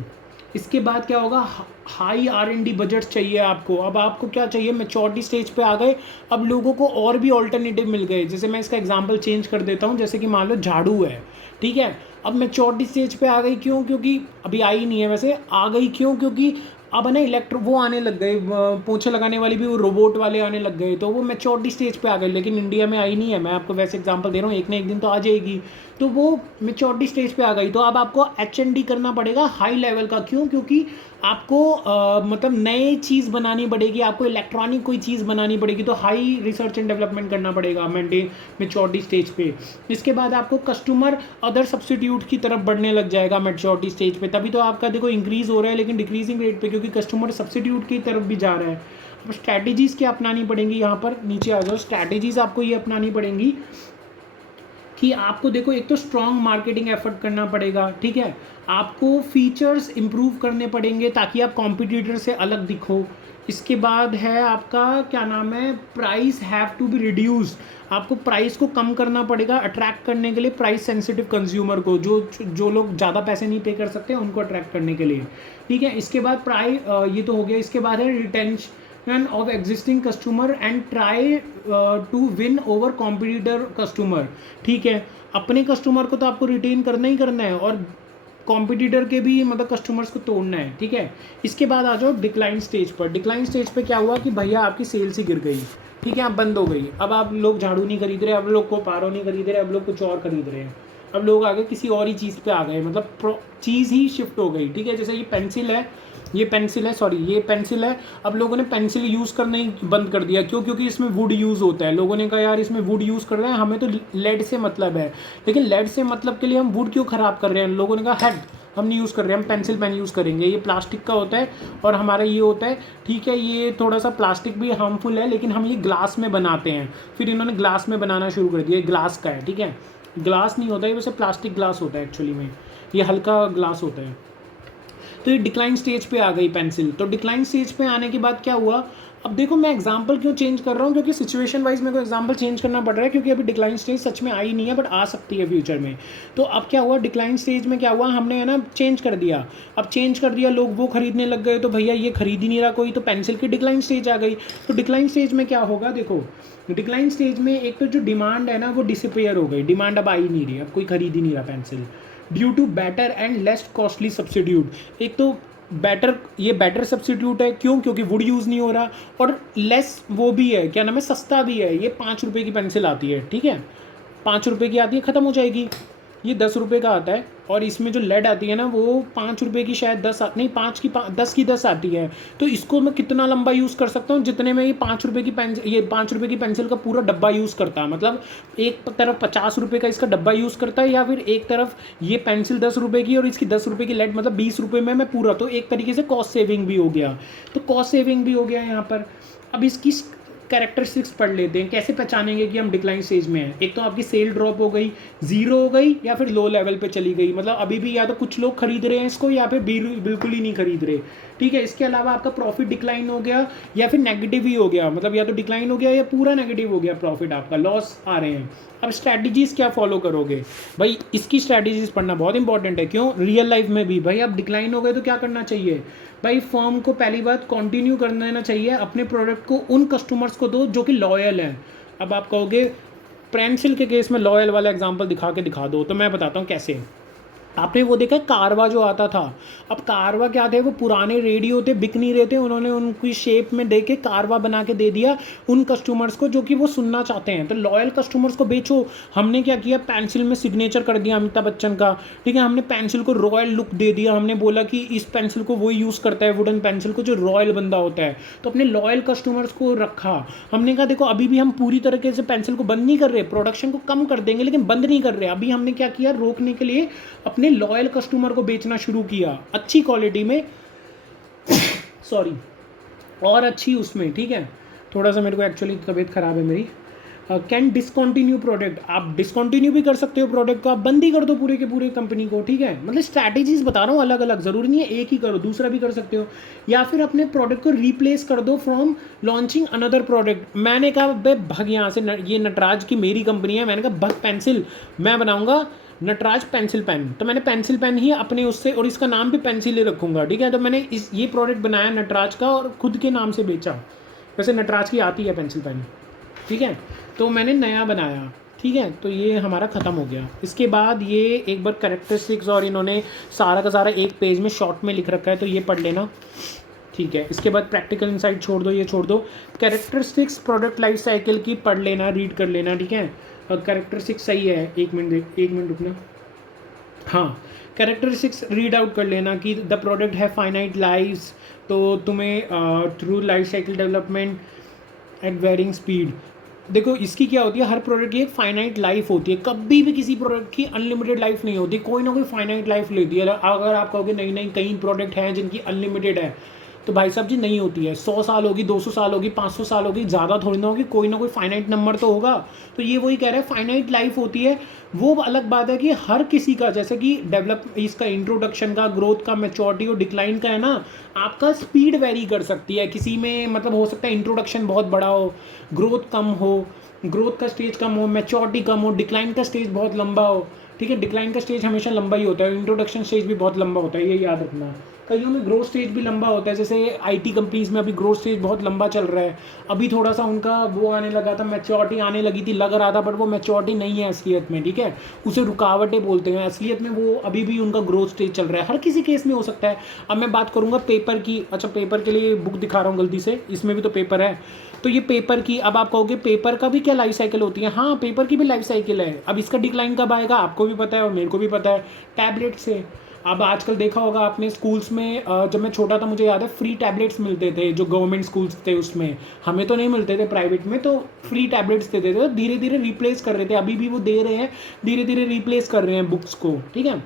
इसके बाद क्या होगा, हाई R&D बजट चाहिए आपको। अब आपको क्या चाहिए, मैच्योरिटी स्टेज पे आ गए, अब लोगों को और भी ऑल्टरनेटिव मिल गए। जैसे मैं इसका एग्जांपल चेंज कर देता हूँ, जैसे कि मान लो झाड़ू है, ठीक है, अब मैच्योरिटी स्टेज पे आ गई, क्यों, क्योंकि अभी आई नहीं है, वैसे आ गई क्यों, क्योंकि अब है ना इलेक्ट्रो वो आने लग गए, पोछे लगाने वाली भी वो रोबोट वाले आने लग गए, तो वो मैच्योरिटी स्टेज पे आ गए, लेकिन इंडिया में आई नहीं है। मैं आपको वैसे एग्जांपल दे रहा हूँ, एक ना एक दिन तो आ जाएगी, तो वो मैच्योरिटी स्टेज पे आ गई। तो अब आपको H&D करना पड़ेगा हाई लेवल का, क्यों, क्योंकि आपको मतलब नए चीज़ बनानी पड़ेगी, आपको इलेक्ट्रॉनिक कोई चीज़ बनानी पड़ेगी, तो हाई रिसर्च एंड डेवलपमेंट करना पड़ेगा मैच्योरिटी स्टेज पे। इसके बाद आपको कस्टमर अदर सब्सिट्यूट की तरफ बढ़ने लग जाएगा मैच्योरिटी स्टेज पे, तभी तो आपका देखो इंक्रीज हो रहा है, लेकिन डिक्रीजिंग रेट पे, क्योंकि कस्टमर सब्सिट्यूट की तरफ भी जा रहा है। अब स्ट्रैटेजीज़ क्या अपनानी पड़ेंगी, यहाँ पर नीचे आ जाओ, स्ट्रैटेजीज़ आपको ये अपनानी पड़ेंगी कि आपको देखो एक तो स्ट्रॉन्ग मार्केटिंग एफर्ट करना पड़ेगा, ठीक है, आपको फीचर्स इंप्रूव करने पड़ेंगे ताकि आप कॉम्पिटिटर से अलग दिखो। इसके बाद है आपका क्या नाम है, price have to be reduce, आपको प्राइस को कम करना पड़ेगा अट्रैक्ट करने के लिए प्राइस सेंसिटिव कंज्यूमर को, जो जो लोग ज़्यादा पैसे नहीं पे कर सकते उनको अट्रैक्ट करने के लिए, ठीक है। इसके बाद प्राइस, ये तो हो गया। इसके बाद है retention of existing customer and try to win over competitor customer, ठीक है। अपने कस्टमर को तो आपको रिटेन करना ही करना है, और कॉम्पिटिटर के भी मतलब कस्टमर्स को तोड़ना है, ठीक है। इसके बाद आ जाओ डिक्लाइन स्टेज पर। डिक्लाइन स्टेज पे क्या हुआ कि भैया आपकी सेल्स ही गिर गई, ठीक है, अब बंद हो गई, अब आप लोग झाड़ू नहीं खरीद रहे, अब लोग को पारो नहीं खरीद रहे, अब लोग कुछ और खरीद रहे हैं, अब लोग आगे किसी और ही चीज़ पे आ गए, मतलब चीज़ ही शिफ्ट हो गई, ठीक है। जैसे ये पेंसिल है, ये पेंसिल है, सॉरी ये पेंसिल है, अब लोगों ने पेंसिल यूज़ करना ही बंद कर दिया, क्यों, क्योंकि इसमें वुड यूज़ होता है। लोगों ने कहा यार इसमें वुड यूज़ कर रहे हैं, हमें तो लेड से मतलब है, लेकिन लेड से मतलब के लिए हम वुड क्यों ख़राब कर रहे हैं। लोगों ने कहा हेड हम नहीं यूज़ कर रहे, हम पेंसिल पेन यूज़ करेंगे, ये प्लास्टिक का होता है और हमारा ये होता है, ठीक है। ये थोड़ा सा प्लास्टिक भी हार्मफुल है, लेकिन हम ये ग्लास में बनाते हैं, फिर इन्होंने ग्लास में बनाना शुरू कर दिया, ग्लास का है, ठीक है, ग्लास नहीं होता है, वैसे प्लास्टिक ग्लास होता है एक्चुअली में, ये हल्का ग्लास होता है। तो ये डिक्लाइन स्टेज पे आ गई पेंसिल। तो डिक्लाइन स्टेज पे आने के बाद क्या हुआ, अब देखो मैं एग्जांपल क्यों चेंज कर रहा हूँ, क्योंकि सिचुएशन वाइज मेरे को एग्जांपल चेंज करना पड़ रहा है, क्योंकि अभी डिक्लाइन स्टेज सच में आई नहीं है, बट आ सकती है फ्यूचर में। तो अब क्या हुआ, डिक्लाइन स्टेज में क्या हुआ, हमने है ना चेंज कर दिया। अब चेंज कर दिया, लोग वो खरीदने लग गए, तो भैया ये खरीद ही नहीं रहा कोई, तो पेंसिल की डिक्लाइन स्टेज आ गई। तो डिक्लाइन स्टेज में क्या होगा, देखो डिक्लाइन स्टेज में एक तो जो डिमांड है ना वो डिसअपियर हो गई, डिमांड अब आ ही नहीं रही, अब कोई खरीद ही नहीं रहा pencil, due to better and less costly substitute. एक तो बेटर, ये बेटर सब्सिट्यूट है, क्यों, क्योंकि वुड यूज़ नहीं हो रहा, और लेस वो भी है, क्या नाम है, सस्ता भी है। ये 5 रुपये की पेंसिल आती है, ठीक है, 5 रुपये की आती है, ख़त्म हो जाएगी। ये 10 रुपये का आता है, और इसमें जो लेड आती है ना वो 5 रुपये की शायद 10 नहीं 10 आती है। तो इसको मैं कितना लंबा यूज़ कर सकता हूँ, जितने में ये 5 रुपये की पेंसिल, ये 5 रुपये की पेंसिल का पूरा डब्बा यूज़ करता है। मतलब एक तरफ 50 रुपये का इसका डब्बा यूज़ करता है, या फिर एक तरफ ये पेंसिल 10 रुपये की और इसकी 10 रुपये की लेड, मतलब 20 रुपये में मैं पूरा, तो एक तरीके से कॉस्ट सेविंग भी हो गया। तो कॉस्ट सेविंग भी हो गया यहाँ पर। अब इसकी कैरेक्टरिस्टिक्स पढ़ लेते हैं, कैसे पहचानेंगे कि हम डिक्लाइन स्टेज में हैं। एक तो आपकी सेल ड्रॉप हो गई, जीरो हो गई, या फिर लो लेवल पे चली गई, मतलब अभी भी या तो कुछ लोग खरीद रहे हैं इसको, या फिर बिल्कुल ही नहीं खरीद रहे, ठीक है। इसके अलावा आपका प्रॉफिट डिक्लाइन हो गया, या फिर नेगेटिव ही हो गया, मतलब या तो डिक्लाइन हो गया या पूरा नेगेटिव हो गया, प्रॉफिट आपका, लॉस आ रहे हैं। अब स्ट्रैटेजीज क्या फॉलो करोगे भाई, इसकी स्ट्रैटेजीज पढ़ना बहुत इंपॉर्टेंट है। क्यों, रियल लाइफ में भी भाई अब डिक्लाइन हो गए तो क्या करना चाहिए भाई, फर्म को पहली बात कंटिन्यू कर देना चाहिए, अपने प्रोडक्ट को उन कस्टमर्स को दो जो कि लॉयल हैं। अब आप कहोगे पेंसिल के केस में लॉयल वाला एग्जांपल दिखा दो, तो मैं बताता हूँ कैसे। आपने वो देखा कारवा जो आता था, अब कारवा क्या थे, वो पुराने रेडियो थे, बिक नहीं रहे थे, उन्होंने उनकी शेप में दे के कारवा बना के दे दिया उन कस्टमर्स को जो कि वो सुनना चाहते हैं। तो लॉयल कस्टमर्स को बेचो। हमने क्या किया, पेंसिल में सिग्नेचर कर दिया अमिताभ बच्चन का, ठीक है, हमने पेंसिल को रॉयल लुक दे दिया, हमने बोला कि इस पेंसिल को वही यूज़ करता है, वुडन पेंसिल को, जो रॉयल बंदा होता है। तो अपने लॉयल कस्टमर्स को रखा। हमने कहा देखो अभी भी हम पूरी तरीके से पेंसिल को बंद नहीं कर रहे, प्रोडक्शन को कम कर देंगे लेकिन बंद नहीं कर रहे। अभी हमने क्या किया, रोकने के लिए अपने लॉयल कस्टमर को बेचना शुरू किया अच्छी क्वालिटी में, सॉरी, और अच्छी उसमें, ठीक है। थोड़ा सा मेरे को एक्चुअली तबीयत खराब है मेरी। कैन डिसकंटिन्यू प्रोडक्ट, आप डिसकंटिन्यू भी कर सकते हो प्रोडक्ट को, आप बंद ही कर दो पूरे के पूरे कंपनी को, ठीक है। मतलब स्ट्रैटेजीज बता रहा हूँ अलग अलग, ज़रूरी नहीं है एक ही करो, दूसरा भी कर सकते हो। या फिर अपने प्रोडक्ट को रिप्लेस कर दो फ्रॉम लॉन्चिंग अनदर प्रोडक्ट। मैंने कहा भाई भग यहाँ से, ये नटराज की मेरी कंपनी है, मैंने कहा भग पेंसिल, मैं बनाऊंगा नटराज पेंसिल पेन, तो मैंने पेंसिल पेन ही अपने उससे, और इसका नाम भी पेंसिल ही रखूँगा, ठीक है। तो मैंने ये प्रोडक्ट बनाया नटराज का और खुद के नाम से बेचा। वैसे नटराज की आती है पेंसिल पेन, ठीक है, तो मैंने नया बनाया, ठीक है। तो ये हमारा ख़त्म हो गया। इसके बाद ये एक बार कैरेक्टरिस्टिक्स, और इन्होंने सारा का सारा एक पेज में शॉर्ट में लिख रखा है, तो ये पढ़ लेना, ठीक है। इसके बाद प्रैक्टिकल इनसाइट छोड़ दो, ये छोड़ दो। कैरेक्टरिस्टिक्स प्रोडक्ट लाइफ साइकिल की पढ़ लेना, रीड कर लेना, ठीक है। और कैरेक्टरिस्टिक्स सही है, एक मिनट रुकना, हाँ, कैरेक्टरिस्टिक्स रीड आउट कर लेना कि द प्रोडक्ट है फाइनाइट लाइफ, तो तुम्हें through life cycle development at varying speed. देखो इसकी क्या होती है, हर प्रोडक्ट की एक फाइनाइट लाइफ होती है, कभी भी किसी प्रोडक्ट की अनलिमिटेड लाइफ नहीं होती, कोई ना कोई फाइनाइट लाइफ लेती है। अगर आप कहोगे नहीं नहीं कई प्रोडक्ट हैं जिनकी अनलिमिटेड है, तो भाई साहब जी नहीं होती है। 100 साल होगी, 200 साल होगी, 500 साल होगी, ज़्यादा थोड़ी ना कोई फाइनाइट नंबर तो होगा। तो ये वही कह रहे हैं, फाइनाइट लाइफ होती है। वो अलग बात है कि हर किसी का, जैसे कि डेवलप, इसका इंट्रोडक्शन का, ग्रोथ का, मैच्योरिटी और डिक्लाइन का है ना, आपका स्पीड वेरी कर सकती है। किसी में मतलब हो सकता है इंट्रोडक्शन बहुत बड़ा हो, ग्रोथ कम हो, ग्रोथ का स्टेज कम हो, मैच्योरिटी कम हो, डिक्लाइन का स्टेज बहुत लंबा हो, ठीक है। डिक्लाइन का स्टेज हमेशा लंबा ही होता है, इंट्रोडक्शन स्टेज भी बहुत लंबा होता है, ये याद रखना। कईयों में ग्रोथ स्टेज भी लंबा होता है, जैसे आईटी कंपनीज में अभी ग्रोथ स्टेज बहुत लंबा चल रहा है। अभी थोड़ा सा उनका वो आने लगा था, मैच्योरिटी आने लगी थी, लग रहा था, बट वो मैच्योरिटी नहीं है असलियत में, ठीक है। उसे रुकावटें बोलते हैं, असलियत में वो अभी भी उनका ग्रोथ स्टेज चल रहा है। हर किसी केस में हो सकता है। अब मैं बात करूँगा पेपर की, अच्छा पेपर के लिए बुक दिखा रहा हूँ गलती से, इसमें भी तो पेपर है। तो ये पेपर की, अब आप कहोगे पेपर का भी क्या लाइफ साइकिल होती है, हाँ पेपर की भी लाइफ साइकिल है। अब इसका डिक्लाइन कब आएगा आपको भी पता है और मेरे को भी पता है, टैबलेट से। अब आजकल देखा होगा आपने स्कूल्स में, जब मैं छोटा था मुझे याद है फ्री टैबलेट्स मिलते थे, जो गवर्नमेंट स्कूल्स थे उसमें, हमें तो नहीं मिलते थे प्राइवेट में, तो फ्री टैबलेट्स देते थे। धीरे धीरे रिप्लेस कर रहे थे, अभी भी वो दे रहे हैं, धीरे धीरे रिप्लेस कर रहे हैं बुक्स को, ठीक है।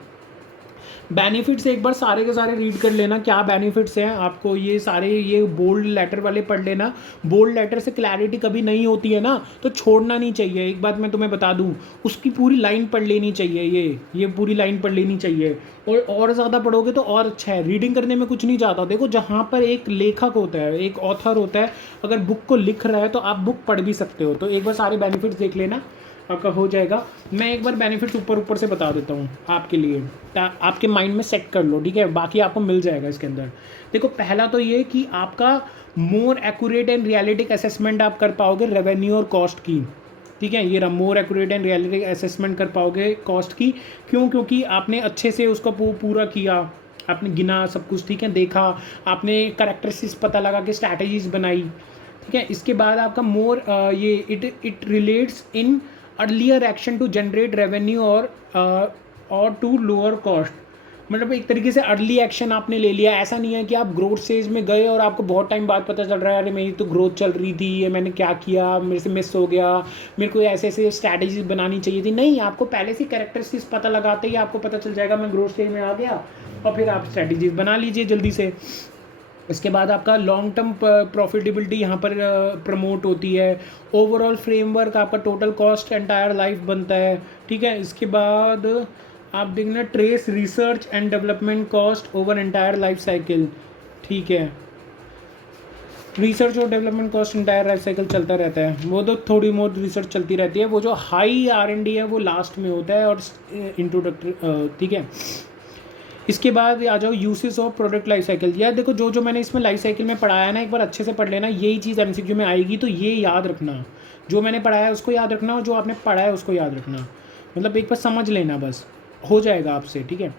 बेनिफिट्स एक बार सारे के सारे रीड कर लेना, क्या बेनिफिट्स हैं आपको, ये सारे ये बोल्ड लेटर वाले पढ़ लेना। बोल्ड लेटर से क्लैरिटी कभी नहीं होती है ना, तो छोड़ना नहीं चाहिए। एक बात मैं तुम्हें बता दूं, उसकी पूरी लाइन पढ़ लेनी चाहिए, ये पूरी लाइन पढ़ लेनी चाहिए। और ज़्यादा पढ़ोगे तो और अच्छा है। रीडिंग करने में कुछ नहीं जाता। देखो, जहाँ पर एक लेखक होता है, एक ऑथर होता है, अगर बुक को लिख रहा है तो आप बुक पढ़ भी सकते हो। तो एक बार सारे बेनिफिट्स देख लेना, आपका हो जाएगा। मैं एक बार बेनिफिट्स ऊपर ऊपर से बता देता हूँ आपके लिए, आपके माइंड में सेट कर लो, ठीक है। बाकी आपको मिल जाएगा इसके अंदर। देखो, पहला तो ये कि आपका मोर एक्यूरेट एंड रियलिटिक असेसमेंट आप कर पाओगे रेवेन्यू और कॉस्ट की, ठीक है। ये मोर एक्यूरेट एंड रियलिटिक असेसमेंट कर पाओगे कॉस्ट की। क्यों? क्योंकि आपने अच्छे से उसका पूरा किया, आपने गिना सब कुछ, ठीक है, देखा, आपने करेक्टरिस्टिक्स पता लगा के स्ट्रैटेजीज बनाई, ठीक है। इसके बाद आपका मोर ये it relates in earlier action to generate revenue और टू लोअर कॉस्ट। मतलब एक तरीके से अर्ली एक्शन आपने ले लिया। ऐसा नहीं है कि आप ग्रोथ स्टेज में गए और आपको बहुत टाइम बाद पता चल रहा है, अरे मेरी तो ग्रोथ चल रही थी, ये मैंने क्या किया, मेरे से मिस हो गया, मेरे को ऐसे ऐसे स्ट्रैटेजीज बनानी चाहिए थी। नहीं, आपको पहले से कैरेक्टरिस्टिक्स पता लगाते ही आपको पता चल जाएगा मैं ग्रोथ स्टेज में आ गया, और फिर आप स्ट्रैटेजीज बना लीजिए जल्दी से। इसके बाद आपका लॉन्ग टर्म प्रॉफिटेबिलिटी यहाँ पर प्रमोट होती है। ओवरऑल फ्रेमवर्क आपका टोटल कॉस्ट एंटायर लाइफ बनता है, ठीक है। इसके बाद आप देखना trace research and development cost over entire life cycle, ठीक है। रिसर्च और development cost entire life cycle चलता रहता है, वो तो थोड़ी बहुत रिसर्च चलती रहती है। वो जो हाई R&D है वो लास्ट में होता है और इंट्रोडक्टरी, ठीक है। इसके बाद आ जाओ uses of product life cycle. यार देखो, जो जो मैंने इसमें लाइफ साइकिल में पढ़ाया ना, एक बार अच्छे से पढ़ लेना। यही चीज़ MCQ में आएगी, तो ये याद रखना। जो मैंने पढ़ाया है उसको याद रखना, और जो आपने पढ़ा है उसको याद रखना। मतलब एक बार समझ लेना, बस हो जाएगा आपसे, ठीक है।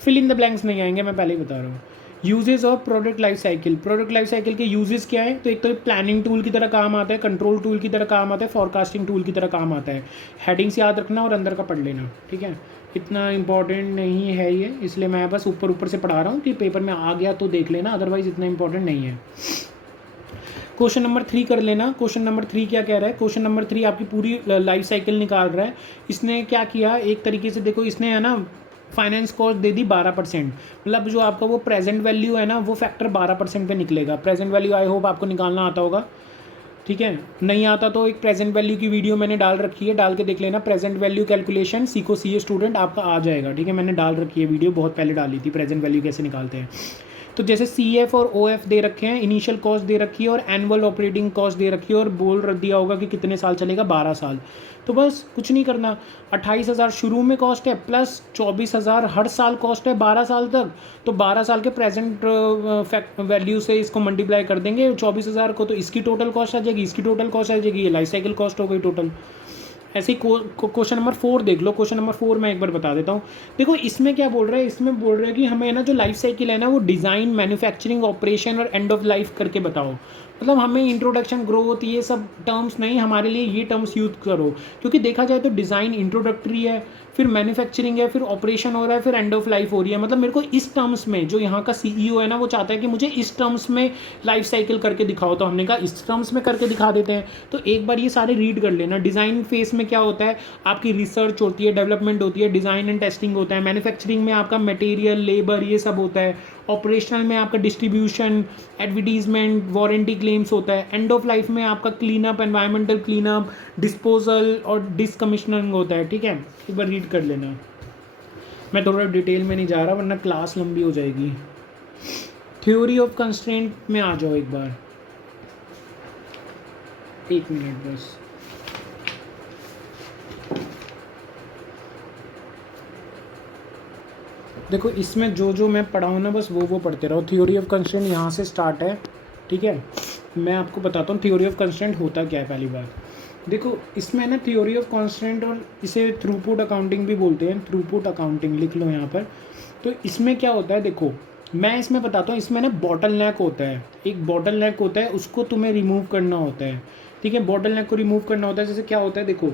फिल इन द ब्लैंक्स नहीं आएंगे, मैं पहले ही बता रहा हूँ। Uses of product life cycle. Product life cycle के यूजेस क्या है? तो एक तो प्लानिंग टूल की तरह काम आता है, कंट्रोल टूल की तरह काम आता है, फॉरकास्टिंग टूल की तरह काम आता है। हेडिंग्स याद रखना और अंदर का पढ़ लेना, ठीक है। इतना इंपॉर्टेंट नहीं है ये, इसलिए मैं बस ऊपर ऊपर से पढ़ा रहा हूँ कि पेपर में आ गया तो देख लेना, अदरवाइज इतना इंपॉर्टेंट नहीं है। क्वेश्चन नंबर 3 कर लेना। क्वेश्चन नंबर 3 क्या कह रहा है? क्वेश्चन नंबर 3 आपकी पूरी लाइफ साइकिल निकाल रहा है। इसने क्या किया, एक तरीके से देखो, इसने है ना फाइनेंस कॉस्ट दे दी 12%। मतलब जो आपका वो प्रेजेंट वैल्यू है ना, वो फैक्टर 12% पे निकलेगा। प्रेजेंट वैल्यू आई होप आपको निकालना आता होगा, ठीक है। नहीं आता तो एक प्रेजेंट वैल्यू की वीडियो मैंने डाल रखी है, डाल के देख लेना। प्रेजेंट वैल्यू कैलकुलेशन सीखो CA स्टूडेंट, आपका आ जाएगा, ठीक है। मैंने डाल रखी है वीडियो, बहुत पहले डाली थी, प्रेजेंट वैल्यू कैसे निकालते हैं। तो जैसे CF और OF दे रखे हैं, इनिशियल कॉस्ट दे रखी है और एनुअल ऑपरेटिंग कॉस्ट दे रखी है, और बोल रख दिया होगा कि कितने साल चलेगा, 12 साल। तो बस कुछ नहीं करना, 28,000 शुरू में कॉस्ट है, प्लस 24,000 हर साल कॉस्ट है 12 साल तक। तो 12 साल के प्रेजेंट वैल्यू से इसको मल्टीप्लाई कर देंगे 24,000 को, तो इसकी टोटल कॉस्ट आ जाएगी, इसकी टोटल कॉस्ट आ जाएगी, ये लाइफ साइकिल कॉस्ट हो गई टोटल। ऐसे ही क्वेश्चन नंबर 4 देख लो। क्वेश्चन नंबर 4 मैं एक बार बता देता हूँ। देखो, इसमें क्या बोल रहा है, इसमें बोल रहा है कि हमें ना जो लाइफ साइकिल है ना, वो डिज़ाइन, मैन्युफैक्चरिंग, ऑपरेशन और एंड ऑफ लाइफ करके बताओ। मतलब हमें इंट्रोडक्शन, ग्रोथ, ये सब टर्म्स नहीं, हमारे लिए ये टर्म्स यूज करो। क्योंकि देखा जाए तो डिज़ाइन इंट्रोडक्टरी है, फिर मैन्युफैक्चरिंग है, फिर ऑपरेशन हो रहा है, फिर एंड ऑफ लाइफ हो रही है। मतलब मेरे को इस टर्म्स में, जो यहाँ का CEO है ना, वो चाहता है कि मुझे इस टर्म्स में लाइफ साइकिल करके दिखाओ। तो हमने कहा इस टर्म्स में करके दिखा देते हैं। तो एक बार ये सारे रीड कर लेना। डिज़ाइन फेस में क्या होता है, आपकी रिसर्च होती है, डेवलपमेंट होती है, डिज़ाइन एंड टेस्टिंग होता है। मैन्युफैक्चरिंग में आपका मटेरियल, लेबर, ये सब होता है। ऑपरेशनल में आपका डिस्ट्रीब्यूशन, एडवर्टीजमेंट, वारंटी क्लेम्स होता है। एंड ऑफ लाइफ में आपका clean up, environmental clean up, disposal और डिसकमिशनिंग होता है, ठीक है। एक बार रीड कर लेना। मैं थोड़ा डिटेल में नहीं जा रहा, वरना क्लास लंबी हो जाएगी। थ्योरी ऑफ कंस्ट्रेंट में आ जाओ एक बार, 1 मिनट बस। देखो, इसमें जो जो मैं पढ़ाऊँ ना, बस वो पढ़ते रहो। थ्योरी ऑफ कंस्ट्रेंट यहाँ से स्टार्ट है, ठीक है। मैं आपको बताता हूँ थ्योरी ऑफ कंस्ट्रेंट होता क्या है। पहली बार देखो, इसमें ना थ्योरी ऑफ कंस्ट्रेंट, और इसे थ्रूपुट अकाउंटिंग भी बोलते हैं, थ्रूपुट अकाउंटिंग लिख लो यहाँ पर। तो इसमें क्या होता है, देखो मैं इसमें बताता हूँ। इसमें ना बॉटल नेक होता है, एक बॉटल नेक होता है, उसको तुम्हें रिमूव करना होता है, ठीक है। बॉटल नेक को रिमूव करना होता है। जैसे क्या होता है, देखो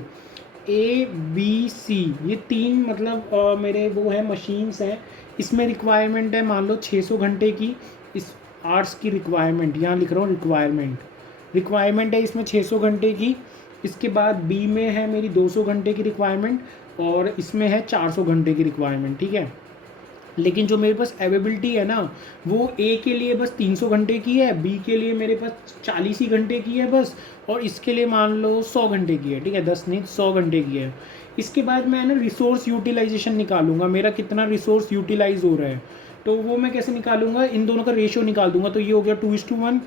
ABC, ये 3 मतलब मेरे वो है मशीन्स हैं। इसमें रिक्वायरमेंट है मान लो 600 घंटे की। इस आर्ट्स की रिक्वायरमेंट यहाँ लिख रहा हूँ, रिक्वायरमेंट है इसमें 600 घंटे की। इसके बाद B में है मेरी 200 घंटे की रिक्वायरमेंट, और इसमें है 400 घंटे की रिक्वायरमेंट, ठीक है। लेकिन जो मेरे पास अवेलेबिलिटी है ना वो ए के लिए बस 300 घंटे की है, बी के लिए मेरे पास 40 ही घंटे की है बस, और इसके लिए मान लो 100 घंटे की है, ठीक है, 10 नहीं 100 घंटे की है। इसके बाद मैं ना रिसोर्स यूटिलाइजेशन निकालूंगा, मेरा कितना रिसोर्स यूटिलाइज हो रहा है, तो वो मैं कैसे निकालूंगा, इन दोनों का रेशियो निकाल दूंगा। तो ये हो गया 2:1,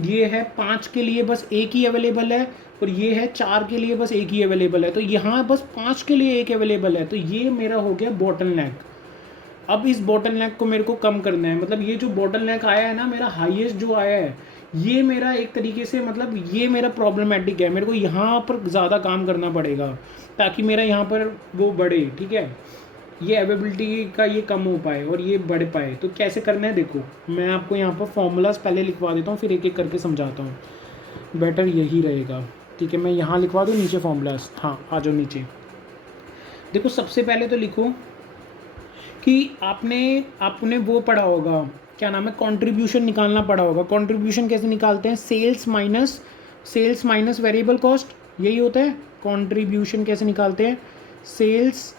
ये है 5 के लिए बस एक ही अवेलेबल है, और ये है 4 के लिए बस एक ही अवेलेबल है, तो यहाँ बस 5 के लिए एक अवेलेबल है, तो ये मेरा हो गया बॉटलनेक। अब इस बॉटलनेक को मेरे को कम करना है, मतलब ये जो बॉटलनेक आया है ना मेरा हाईएस्ट जो आया है, ये मेरा एक तरीके से मतलब ये मेरा प्रॉब्लमेटिक है, मेरे को यहाँ पर ज़्यादा काम करना पड़ेगा ताकि मेरा यहाँ पर वो बढ़े, ठीक है, ये अवेलेबिलिटी का ये कम हो पाए और ये बढ़ पाए। तो कैसे करना है देखो, मैं आपको यहाँ पर फॉर्मूलाज पहले लिखवा देता हूँ, फिर एक एक करके समझाता हूँ, बेटर यही रहेगा, ठीक है। मैं यहाँ लिखवा दूँ नीचे फॉर्मूलाज, हाँ आ जाओ नीचे। देखो सबसे पहले तो लिखो कि आपने आपने वो पढ़ा होगा, क्या नाम है, कंट्रीब्यूशन निकालना पड़ा होगा। कंट्रीब्यूशन कैसे निकालते हैं, सेल्स माइनस वेरिएबल कॉस्ट, यही होता है। कंट्रीब्यूशन कैसे निकालते हैं, सेल्स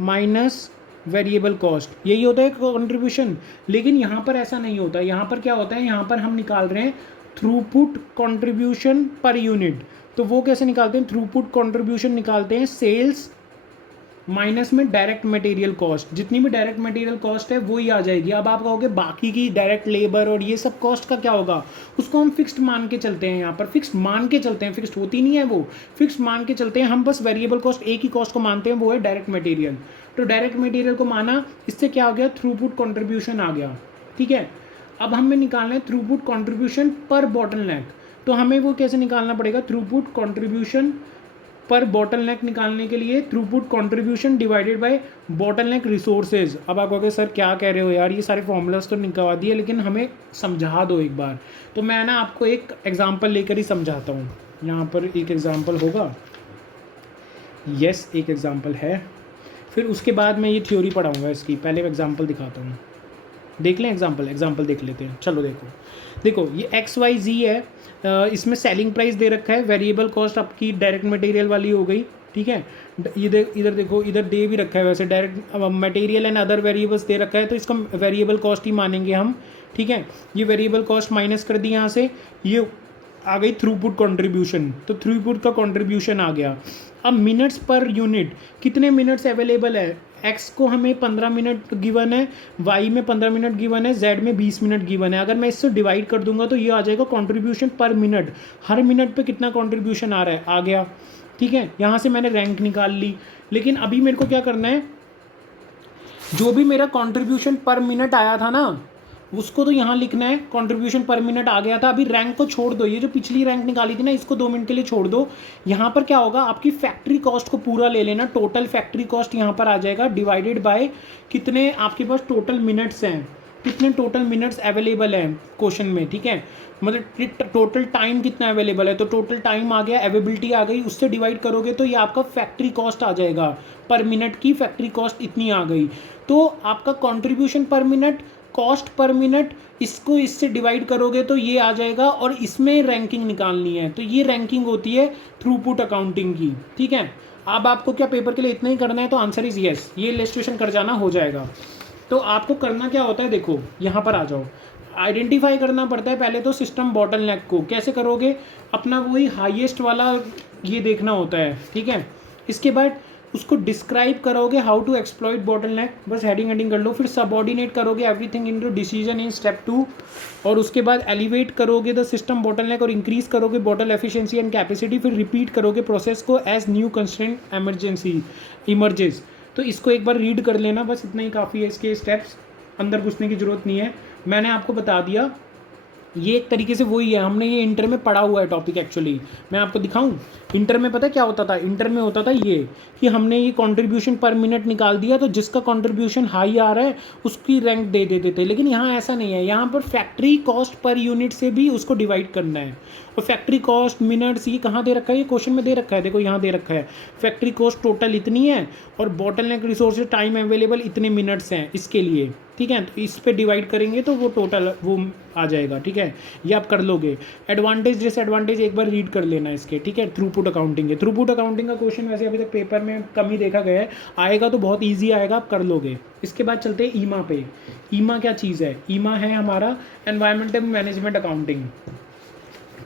माइनस वेरिएबल कॉस्ट, यही होता है कंट्रीब्यूशन। लेकिन यहाँ पर ऐसा नहीं होता, यहाँ पर क्या होता है, यहाँ पर हम निकाल रहे हैं थ्रूपुट कंट्रीब्यूशन पर यूनिट। तो वो कैसे निकालते हैं, थ्रूपुट कंट्रीब्यूशन निकालते हैं सेल्स माइनस में डायरेक्ट मटेरियल कॉस्ट, जितनी भी डायरेक्ट मटेरियल कॉस्ट है वो ही आ जाएगी। अब आप कहोगे बाकी की डायरेक्ट लेबर और ये सब कॉस्ट का क्या होगा, उसको हम फिक्स्ड मान के चलते हैं, यहाँ पर फिक्स्ड मान के चलते हैं, फिक्स्ड होती नहीं है वो, फिक्स्ड मान के चलते हैं हम, बस वेरिएबल कॉस्ट एक ही कॉस्ट को मानते हैं, वो है डायरेक्ट मटेरियल। तो डायरेक्ट मटेरियल को माना, इससे क्या हो गया, थ्रूपुट कॉन्ट्रीब्यूशन आ गया, ठीक है। अब हमें निकालना है थ्रूपुट कॉन्ट्रीब्यूशन पर बॉटलनेक, तो हमें वो कैसे निकालना पड़ेगा, थ्रूपुट कॉन्ट्रीब्यूशन पर बॉटलनेक निकालने के लिए throughput contribution divided by bottleneck resources. अब आप कहोगे सर क्या कह रहे हो यार, ये सारे फॉर्मूलाज तो निकलवा दिए, लेकिन हमें समझा दो एक बार। तो मैं ना आपको एक एग्जांपल लेकर ही समझाता हूँ। यहाँ पर एक एग्जांपल होगा, यस एक एग्जांपल है, फिर उसके बाद मैं ये थ्योरी पढ़ाऊँगा इसकी, पहले एग्जाम्पल दिखाता हूँ। देख लें एग्जाम्पल देख लेते हैं, चलो देखो ये XYZ है, इसमें सेलिंग प्राइस दे रखा है, वेरिएबल कॉस्ट आपकी डायरेक्ट मटेरियल वाली हो गई, ठीक है। इधर देखो, इधर दे भी रखा है वैसे direct material and other variables दे रखा है, तो इसका वेरिएबल कॉस्ट ही मानेंगे हम, ठीक है। ये वेरिएबल कॉस्ट माइनस कर दी यहाँ से, ये आ गई थ्रूपुट कंट्रीब्यूशन, तो थ्रूपुट का कंट्रीब्यूशन आ गया। अब मिनट्स पर यूनिट, कितने मिनट्स अवेलेबल है, एक्स को हमें 15 मिनट गिवन है, वाई में 15 मिनट गिवन है, जेड में 20 मिनट गिवन है। अगर मैं इससे डिवाइड कर दूंगा तो ये आ जाएगा कंट्रीब्यूशन पर मिनट, हर मिनट पे कितना कंट्रीब्यूशन आ रहा है, आ गया, ठीक है। यहाँ से मैंने रैंक निकाल ली, लेकिन अभी मेरे को क्या करना है, जो भी मेरा कंट्रीब्यूशन पर मिनट आया था ना उसको तो यहाँ लिखना है, कंट्रीब्यूशन पर मिनट आ गया था। अभी रैंक को छोड़ दो, ये जो पिछली रैंक निकाली थी ना इसको 2 मिनट के लिए छोड़ दो। यहाँ पर क्या होगा, आपकी फैक्ट्री कॉस्ट को पूरा ले लेना, टोटल फैक्ट्री कॉस्ट यहाँ पर आ जाएगा डिवाइडेड बाय कितने आपके पास टोटल मिनट्स हैं, कितने टोटल मिनट्स अवेलेबल हैं क्वेश्चन में, ठीक है, मतलब टोटल टाइम कितना अवेलेबल है, तो टोटल टाइम आ गया, अवेलेबिलिटी आ गई, उससे डिवाइड करोगे तो ये आपका फैक्ट्री कॉस्ट आ जाएगा, पर मिनट की फैक्ट्री कॉस्ट इतनी आ गई। तो आपका कंट्रीब्यूशन पर मिनट, कॉस्ट पर मिनट, इसको इससे डिवाइड करोगे तो ये आ जाएगा, और इसमें रैंकिंग निकालनी है, तो ये रैंकिंग होती है थ्रूपुट अकाउंटिंग की, ठीक है। अब आपको क्या पेपर के लिए इतना ही करना है, तो आंसर इज यस, ये इलस्ट्रेशन कर जाना हो जाएगा। तो आपको करना क्या होता है, देखो यहाँ पर आ जाओ, आइडेंटिफाई करना पड़ता है पहले तो सिस्टम बॉटलनेक को, कैसे करोगे, अपना वही हाईएस्ट वाला ये देखना होता है, ठीक है। इसके बाद उसको डिस्क्राइब करोगे, हाउ टू एक्सप्लॉइट बॉटलनेक, बस हेडिंग कर लो, फिर सबऑर्डिनेट करोगे everything into decision in step 2, और उसके बाद एलिवेट करोगे द सिस्टम बॉटलनेक और इंक्रीज करोगे बॉटल एफिशिएंसी एंड कैपेसिटी, फिर रिपीट करोगे प्रोसेस को as new constraint emergency emerges. तो इसको एक बार रीड कर लेना, बस इतना ही काफ़ी है, इसके स्टेप्स अंदर घुसने की जरूरत नहीं है, मैंने आपको बता दिया। ये एक तरीके से वही है, हमने ये इंटर में पढ़ा हुआ है टॉपिक एक्चुअली। मैं आपको दिखाऊं, इंटर में पता क्या होता था, इंटर में होता था ये कि हमने ये कंट्रीब्यूशन पर मिनट निकाल दिया, तो जिसका कंट्रीब्यूशन हाई आ रहा है उसकी रैंक दे देते थे। लेकिन यहाँ ऐसा नहीं है, यहाँ पर फैक्ट्री कॉस्ट पर यूनिट से भी उसको डिवाइड करना है, और फैक्ट्री कॉस्ट मिनट्स ये कहाँ दे रखा है, ये क्वेश्चन में दे रखा है, देखो यहाँ दे रखा है फैक्ट्री कॉस्ट टोटल इतनी है और बॉटलनेक रिसोर्सेज टाइम अवेलेबल इतने मिनट्स हैं इसके लिए, ठीक है। तो इस पे डिवाइड करेंगे तो वो टोटल वो आ जाएगा, ठीक है। ये आप कर लोगे। एडवांटेज डिसएडवांटेज एक बार रीड कर लेना इसके, ठीक है। थ्रूपुट अकाउंटिंग है, थ्रूपुट अकाउंटिंग का क्वेश्चन वैसे अभी तक पेपर में कम ही देखा गया है, आएगा तो बहुत ईजी आएगा, आप कर लोगे। इसके बाद चलते हैं ईमा पे। ईमा क्या चीज़ है? ईमा है हमारा एनवायरमेंटल मैनेजमेंट अकाउंटिंग।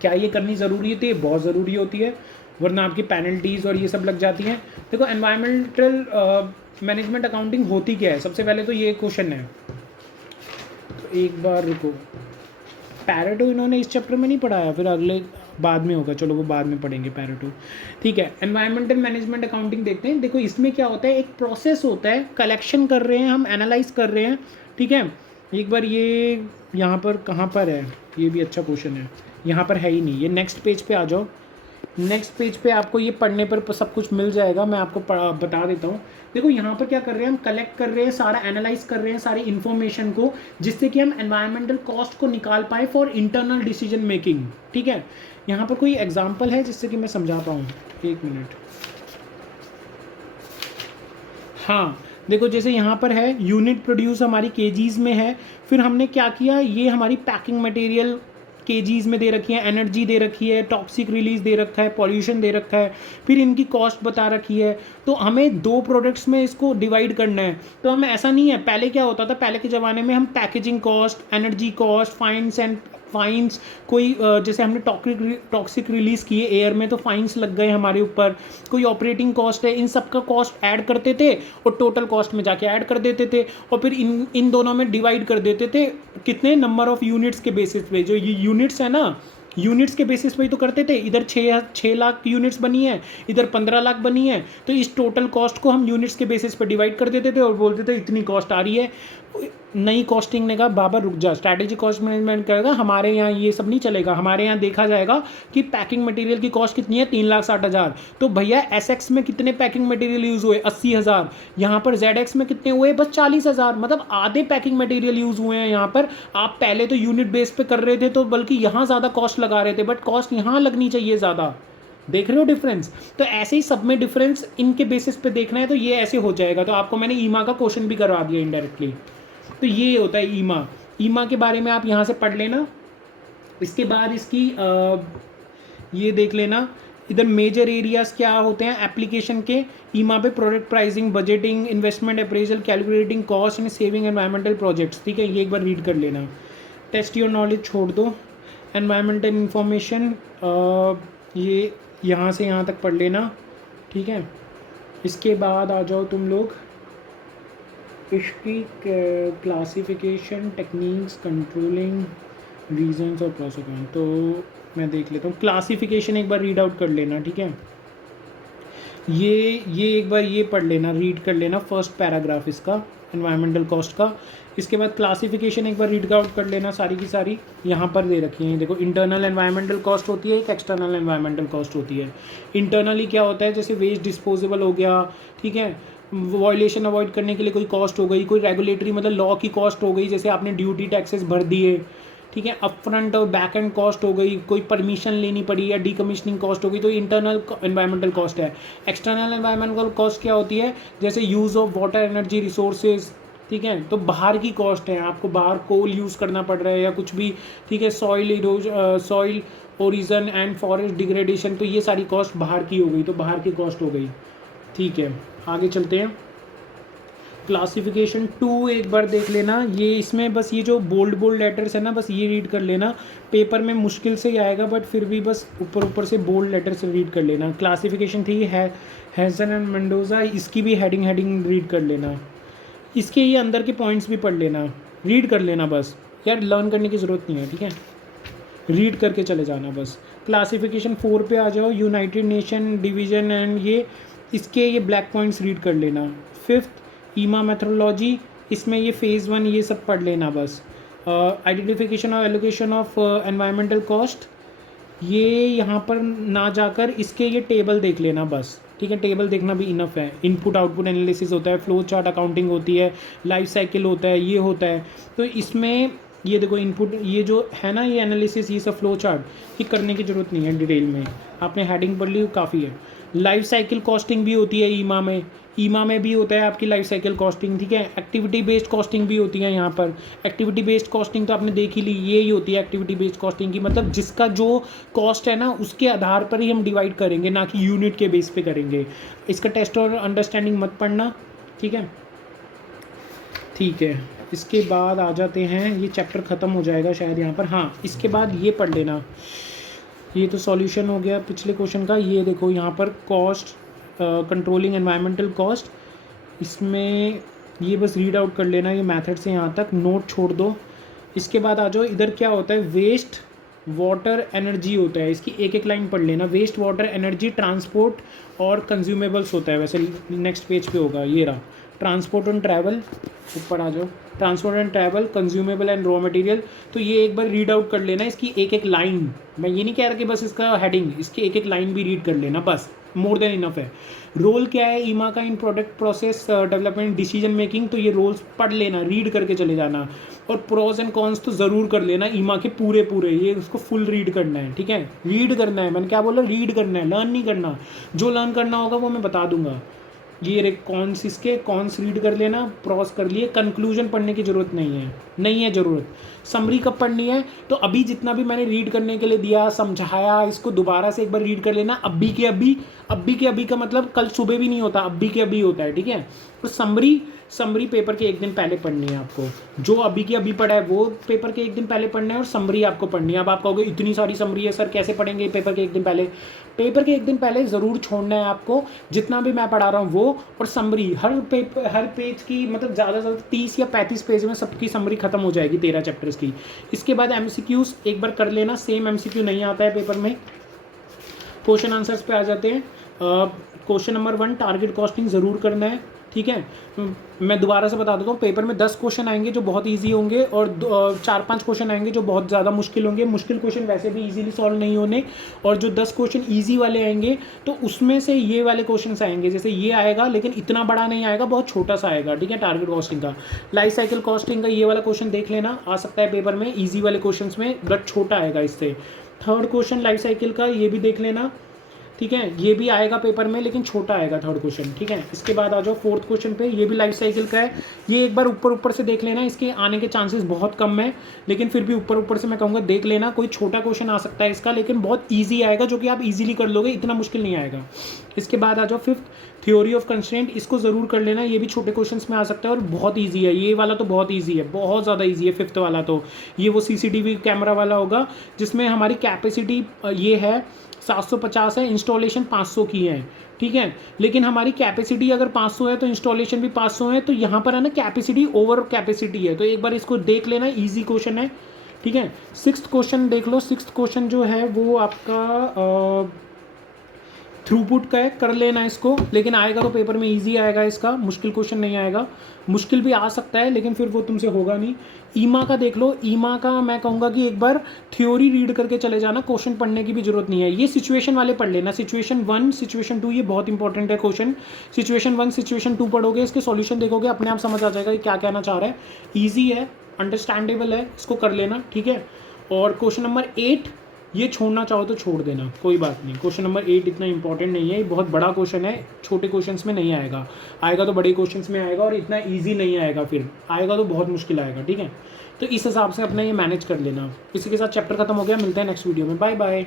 क्या ये करनी ज़रूरी होती है? बहुत ज़रूरी होती है, वरना आपकी पेनल्टीज़ और ये सब लग जाती हैं। देखो एनवायरमेंटल मैनेजमेंट अकाउंटिंग होती क्या है, सबसे पहले तो ये क्वेश्चन है। तो एक बार रुको, पैरेटो इन्होंने इस चैप्टर में नहीं पढ़ाया, फिर अगले बाद में होगा, चलो वो बाद में पढ़ेंगे पैरेटो, ठीक है। एनवायरमेंटल मैनेजमेंट अकाउंटिंग देखते हैं। देखो इसमें क्या होता है, एक प्रोसेस होता है, कलेक्शन कर रहे हैं हम, एनालाइज कर रहे हैं, ठीक है। एक बार ये यहाँ पर कहाँ पर है, ये भी अच्छा क्वेश्चन है, यहाँ पर है ही नहीं। ये नेक्स्ट पेज पे आ जाओ। नेक्स्ट पेज पे आपको ये पढ़ने पर सब कुछ मिल जाएगा, मैं आपको बता देता हूँ। देखो यहाँ पर क्या कर रहे हैं हम, कलेक्ट कर रहे हैं, सारा एनालाइज कर रहे हैं सारी इन्फॉर्मेशन को, जिससे कि हम एनवायरमेंटल कॉस्ट को निकाल पाए फॉर इंटरनल डिसीजन मेकिंग, ठीक है। यहाँ पर कोई एग्जाम्पल है जिससे कि मैं समझा पाऊँ? एक मिनट। हाँ देखो, जैसे यहाँ पर है यूनिट प्रोड्यूस हमारी केजीज में है, फिर हमने क्या किया, ये हमारी पैकिंग मटेरियल केजीज में दे रखी है, एनर्जी दे रखी है, टॉक्सिक रिलीज दे रखा है, पॉल्यूशन दे रखा है, फिर इनकी कॉस्ट बता रखी है। तो हमें 2 प्रोडक्ट्स में इसको डिवाइड करना है। तो हमें ऐसा नहीं है, पहले क्या होता था, पहले के ज़माने में हम packaging cost, energy cost, fines कोई जैसे हमने टॉक्सिक रिलीज़ किए एयर में तो फाइन्स लग गए हमारे ऊपर, कोई ऑपरेटिंग कॉस्ट है, इन सब का कॉस्ट ऐड करते थे और टोटल कॉस्ट में जाके ऐड कर देते थे, और फिर इन दोनों में डिवाइड कर देते थे कितने नंबर ऑफ यूनिट्स के बेसिस पे। जो ये यूनिट्स है ना, यूनिट्स के बेसिस पे ही तो करते थे। इधर 6 लाख यूनिट्स बनी है, इधर 15 लाख बनी है, तो इस टोटल कॉस्ट को हम यूनिट्स के बेसिस पे डिवाइड कर देते थे और बोलते थे इतनी कॉस्ट आ रही है। नई कॉस्टिंग ने कहा बाबा रुक जा, स्ट्रैटेजी कॉस्ट मैनेजमेंट करेगा, हमारे यहाँ ये सब नहीं चलेगा। हमारे यहाँ देखा जाएगा कि पैकिंग मटेरियल की कॉस्ट कितनी है, 3,60,000। तो भैया एसएक्स में कितने पैकिंग मटेरियल यूज़ हुए, 80,000। यहाँ पर जेडएक्स में कितने हुए, बस 40,000। मतलब आधे पैकिंग मटेरियल यूज़ हुए हैं यहाँ पर। आप पहले तो यूनिट बेस पे कर रहे थे तो बल्कि यहाँ ज़्यादा कॉस्ट लगा रहे थे, बट कॉस्ट यहाँ लगनी चाहिए ज़्यादा। देख रहे हो डिफरेंस? तो ऐसे ही सब में डिफरेंस इनके बेसिस पे देखना है, तो ये ऐसे हो जाएगा। तो आपको मैंने ईमा का क्वेश्चन भी करवा दिया इनडायरेक्टली। तो ये होता है ईमा। ईमा के बारे में आप यहाँ से पढ़ लेना। इसके बाद इसकी ये देख लेना, इधर मेजर एरियाज क्या होते हैं एप्लीकेशन के ईमा पे, product pricing, budgeting, investment appraisal, calculating cost and saving environmental projects, ठीक है। ये एक बार रीड कर लेना। टेस्ट योर नॉलेज छोड़ दो। एनवायरमेंटल इंफॉर्मेशन ये यहाँ से यहाँ तक पढ़ लेना, ठीक है। इसके बाद आ जाओ तुम लोग इसकी क्लासिफिकेशन, टेक्निक्स, कंट्रोलिंग, रीजंस और प्रोसेस। तो मैं देख लेता हूँ क्लासिफिकेशन, एक बार रीड आउट कर लेना, ठीक है। ये एक बार ये पढ़ लेना, रीड कर लेना फर्स्ट पैराग्राफ इसका एनवायरमेंटल कॉस्ट का। इसके बाद क्लासिफिकेशन एक बार रीड आउट कर लेना, सारी की सारी यहाँ पर दे रखी हैं। देखो इंटरनल एनवायरमेंटल कॉस्ट होती है, एक एक्सटर्नल एनवायरमेंटल कॉस्ट होती है। इंटरनली क्या होता है, जैसे वेस्ट डिस्पोजेबल हो गया, ठीक है, वॉयलेशन अवॉइड करने के लिए कोई कॉस्ट हो गई, कोई रेगुलेटरी मतलब लॉ की कॉस्ट हो गई, जैसे आपने ड्यूटी टैक्सेस भर दिए, ठीक है, अपफ्रंट और बैक एंड कॉस्ट हो गई, कोई परमिशन लेनी पड़ी या डीकमिशनिंग कॉस्ट हो गई, तो इंटरनल एनवायरमेंटल कॉस्ट है। एक्सटर्नल एनवायरमेंटल कॉस्ट क्या होती है, जैसे use of water energy resources, ठीक है, तो बाहर की कॉस्ट है, आपको बाहर कोल यूज़ करना पड़ रहा है या कुछ भी, ठीक है, soil origin and forest degradation, तो ये सारी कॉस्ट बाहर की हो गई, तो बाहर की कॉस्ट हो गई, ठीक है। आगे चलते हैं। क्लासिफिकेशन 2 एक बार देख लेना। ये इसमें बस ये जो बोल्ड लेटर्स है ना, बस ये रीड कर लेना। पेपर में मुश्किल से ही आएगा, बट फिर भी बस ऊपर से बोल्ड लेटर से रीड कर लेना। क्लासिफिकेशन थी हैजन एंड मेंडोजा, इसकी भी हेडिंग रीड कर लेना। इसके ये अंदर के पॉइंट्स भी पढ़ लेना, रीड कर लेना बस यार, लर्न करने की ज़रूरत नहीं है, ठीक है, रीड करके चले जाना बस। क्लासिफिकेशन 4 पे आ जाओ, यूनाइटेड नेशन डिवीज़न एंड ये इसके ये ब्लैक पॉइंट्स रीड कर लेना। 5th ईमा मेथोडोलॉजी, इसमें ये फेज़ 1 ये सब पढ़ लेना बस। आइडेंटिफिकेशन और एलोकेशन ऑफ एनवायरमेंटल कॉस्ट, ये यहाँ पर ना जाकर इसके ये टेबल देख लेना बस, ठीक है, टेबल देखना भी इनफ है। इनपुट आउटपुट एनालिसिस होता है, फ्लो चार्ट अकाउंटिंग होती है, लाइफ साइकिल होता है, ये होता है। तो इसमें ये देखो इनपुट, ये जो है ना ये एनालिसिस, ये सब फ्लो चार्ट ये करने की ज़रूरत नहीं है डिटेल में, आपने हेडिंग पढ़ ली काफ़ी है। लाइफ साइकिल कॉस्टिंग भी होती है ईमा में, ईमा में भी होता है आपकी लाइफ साइकिल कॉस्टिंग, ठीक है। एक्टिविटी बेस्ड कॉस्टिंग भी होती है यहाँ पर। एक्टिविटी बेस्ड कॉस्टिंग तो आपने देख ही ली, ये ही होती है एक्टिविटी बेस्ड कॉस्टिंग की, मतलब जिसका जो कॉस्ट है ना उसके आधार पर ही हम डिवाइड करेंगे, ना कि यूनिट के बेस पे करेंगे। इसका टेस्ट और अंडरस्टैंडिंग मत पढ़ना, ठीक है। ठीक है, इसके बाद आ जाते हैं, ये चैप्टर ख़त्म हो जाएगा शायद यहाँ पर। हाँ, इसके बाद ये पढ़ लेना, ये तो सॉल्यूशन हो गया पिछले क्वेश्चन का। ये देखो यहाँ पर कॉस्ट, कंट्रोलिंग एनवायरमेंटल कॉस्ट, इसमें ये बस रीड आउट कर लेना, ये मेथड से यहाँ तक नोट छोड़ दो। इसके बाद आ जाओ, इधर क्या होता है, वेस्ट वाटर एनर्जी होता है, इसकी एक एक लाइन पढ़ लेना। वेस्ट वाटर एनर्जी ट्रांसपोर्ट और कंज्यूमेबल्स होता है, वैसे नेक्स्ट पेज पे होगा, ये रहा ट्रांसपोर्ट एंड ट्रैवल, ऊपर आ जाओ, transport and travel, consumable and raw material. तो ये एक बार रीड आउट कर लेना, इसकी एक एक लाइन, मैं ये नहीं कह रहा कि बस इसका हेडिंग, इसकी एक एक लाइन भी रीड कर लेना, बस मोर देन इनफ है। रोल क्या है ईमा का in product process development decision making, तो ये रोल्स पढ़ लेना, रीड करके चले जाना। और प्रोज एंड कॉन्स तो ज़रूर कर लेना ईमा के पूरे पूरे, ये उसको फुल रीड करना है, ठीक है। रीड करना है, मैंने क्या बोला, रीड करना है, लर्न नहीं करना। जो लर्न करना होगा वो मैं बता दूंगा। ये कॉन्स, इसके कॉन्स रीड कर लेना, प्रॉस कर लिए, कंक्लूजन पढ़ने की ज़रूरत नहीं है, नहीं है ज़रूरत। समरी कब पढ़नी है, तो अभी जितना भी मैंने रीड करने के लिए दिया, समझाया, इसको दोबारा से एक बार रीड कर लेना। अभी के अभी, अभी के अभी का मतलब कल सुबह भी नहीं होता, अभी के अभी होता है, ठीक है। तो समरी पेपर के एक दिन पहले पढ़नी है आपको, जो अभी के अभी पढ़ा है वो पेपर के एक दिन पहले पढ़ना है, और समरी आपको पढ़नी है। अब आप कहोगे इतनी सारी समरी है सर, कैसे पढ़ेंगे पेपर के एक दिन पहले। पेपर के एक दिन पहले ज़रूर छोड़ना है आपको जितना भी मैं पढ़ा रहा हूँ वो, और समरी हर पेज की, मतलब ज़्यादा से ज़्यादा 30 या 35 पेज में सबकी समरी खत्म हो जाएगी 13 चैप्टर्स की। इसके बाद MCQs एक बार कर लेना, सेम MCQ नहीं आता है पेपर में। क्वेश्चन आंसर्स पे आ जाते हैं। क्वेश्चन नंबर 1 टारगेट कॉस्टिंग ज़रूर करना है, ठीक है। मैं दोबारा से बता देता हूँ, पेपर में 10 क्वेश्चन आएंगे जो बहुत इजी होंगे, और 4-5 क्वेश्चन आएंगे जो बहुत ज़्यादा मुश्किल होंगे। मुश्किल क्वेश्चन वैसे भी इजीली सॉल्व नहीं होने, और जो 10 क्वेश्चन इजी वाले आएंगे तो उसमें से ये वाले क्वेश्चन आएंगे, जैसे ये आएगा लेकिन इतना बड़ा नहीं आएगा, बहुत छोटा सा आएगा, ठीक है। टारगेट कॉस्टिंग का, लाइफ साइकिल कॉस्टिंग का ये वाला क्वेश्चन देख लेना, आ सकता है पेपर में ईजी वाले क्वेश्चन में, बट छोटा आएगा इससे। थर्ड क्वेश्चन लाइफ साइकिल का, ये भी देख लेना, ठीक है। ये भी आएगा पेपर में लेकिन छोटा आएगा थर्ड क्वेश्चन, ठीक है। इसके बाद आ जाओ फोर्थ क्वेश्चन पे, ये भी लाइफ साइकिल का है। ये एक बार ऊपर ऊपर से देख लेना, इसके आने के चांसेस बहुत कम है, लेकिन फिर भी ऊपर ऊपर से मैं कहूँगा देख लेना। कोई छोटा क्वेश्चन आ सकता है इसका, लेकिन बहुत ईजी आएगा, जो कि आप इजीली कर लोगे, इतना मुश्किल नहीं आएगा। इसके बाद आ जाओ फिफ्थ, थ्योरी ऑफ कंस्ट्रेंट, इसको ज़रूर कर लेना, ये भी छोटे क्वेश्चन में आ सकता है और बहुत ईजी है। ये वाला तो बहुत ईजी है, बहुत ज़्यादा ईजी है फिफ्थ वाला। तो ये वो CCTV कैमरा वाला होगा जिसमें हमारी कैपेसिटी ये है 750 है, इंस्टॉलेशन 500 की है, ठीक है। लेकिन हमारी कैपेसिटी अगर 500 है तो इंस्टॉलेशन भी 500 है, तो यहाँ पर है ना कैपेसिटी ओवर कैपेसिटी है, तो एक बार इसको देख लेना, इजी क्वेश्चन है, ठीक है। सिक्स्थ क्वेश्चन देख लो, सिक्स्थ क्वेश्चन जो है वो आपका थ्रूपुट का है, कर लेना इसको, लेकिन आएगा तो पेपर में इजी आएगा इसका, मुश्किल क्वेश्चन नहीं आएगा। मुश्किल भी आ सकता है लेकिन फिर वो तुमसे होगा नहीं। ईमा का देख लो, ईमा का मैं कहूँगा कि एक बार थ्योरी रीड करके चले जाना, क्वेश्चन पढ़ने की भी जरूरत नहीं है। ये सिचुएशन वाले पढ़ लेना, सिचुएशन 1 सिचुएशन 2, ये बहुत इंपॉर्टेंट है क्वेश्चन। सिचुएशन 1 सिचुएशन 2 पढ़ोगे, इसके सॉल्यूशन देखोगे, अपने आप समझ आ जाएगा कि क्या कहना चाह रहा है। ईजी है, अंडरस्टैंडेबल है, इसको कर लेना, ठीक है। और क्वेश्चन नंबर 8, ये छोड़ना चाहो तो छोड़ देना, कोई बात नहीं। क्वेश्चन नंबर 8 इतना इंपॉर्टेंट नहीं है, ये बहुत बड़ा क्वेश्चन है, छोटे क्वेश्चंस में नहीं आएगा, आएगा तो बड़े क्वेश्चंस में आएगा, और इतना इजी नहीं आएगा, फिर आएगा तो बहुत मुश्किल आएगा, ठीक है। तो इस हिसाब से अपना ये मैनेज कर लेना। इसी के साथ चैप्टर खत्म हो गया, मिलते हैं नेक्स्ट वीडियो में, बाय बाय।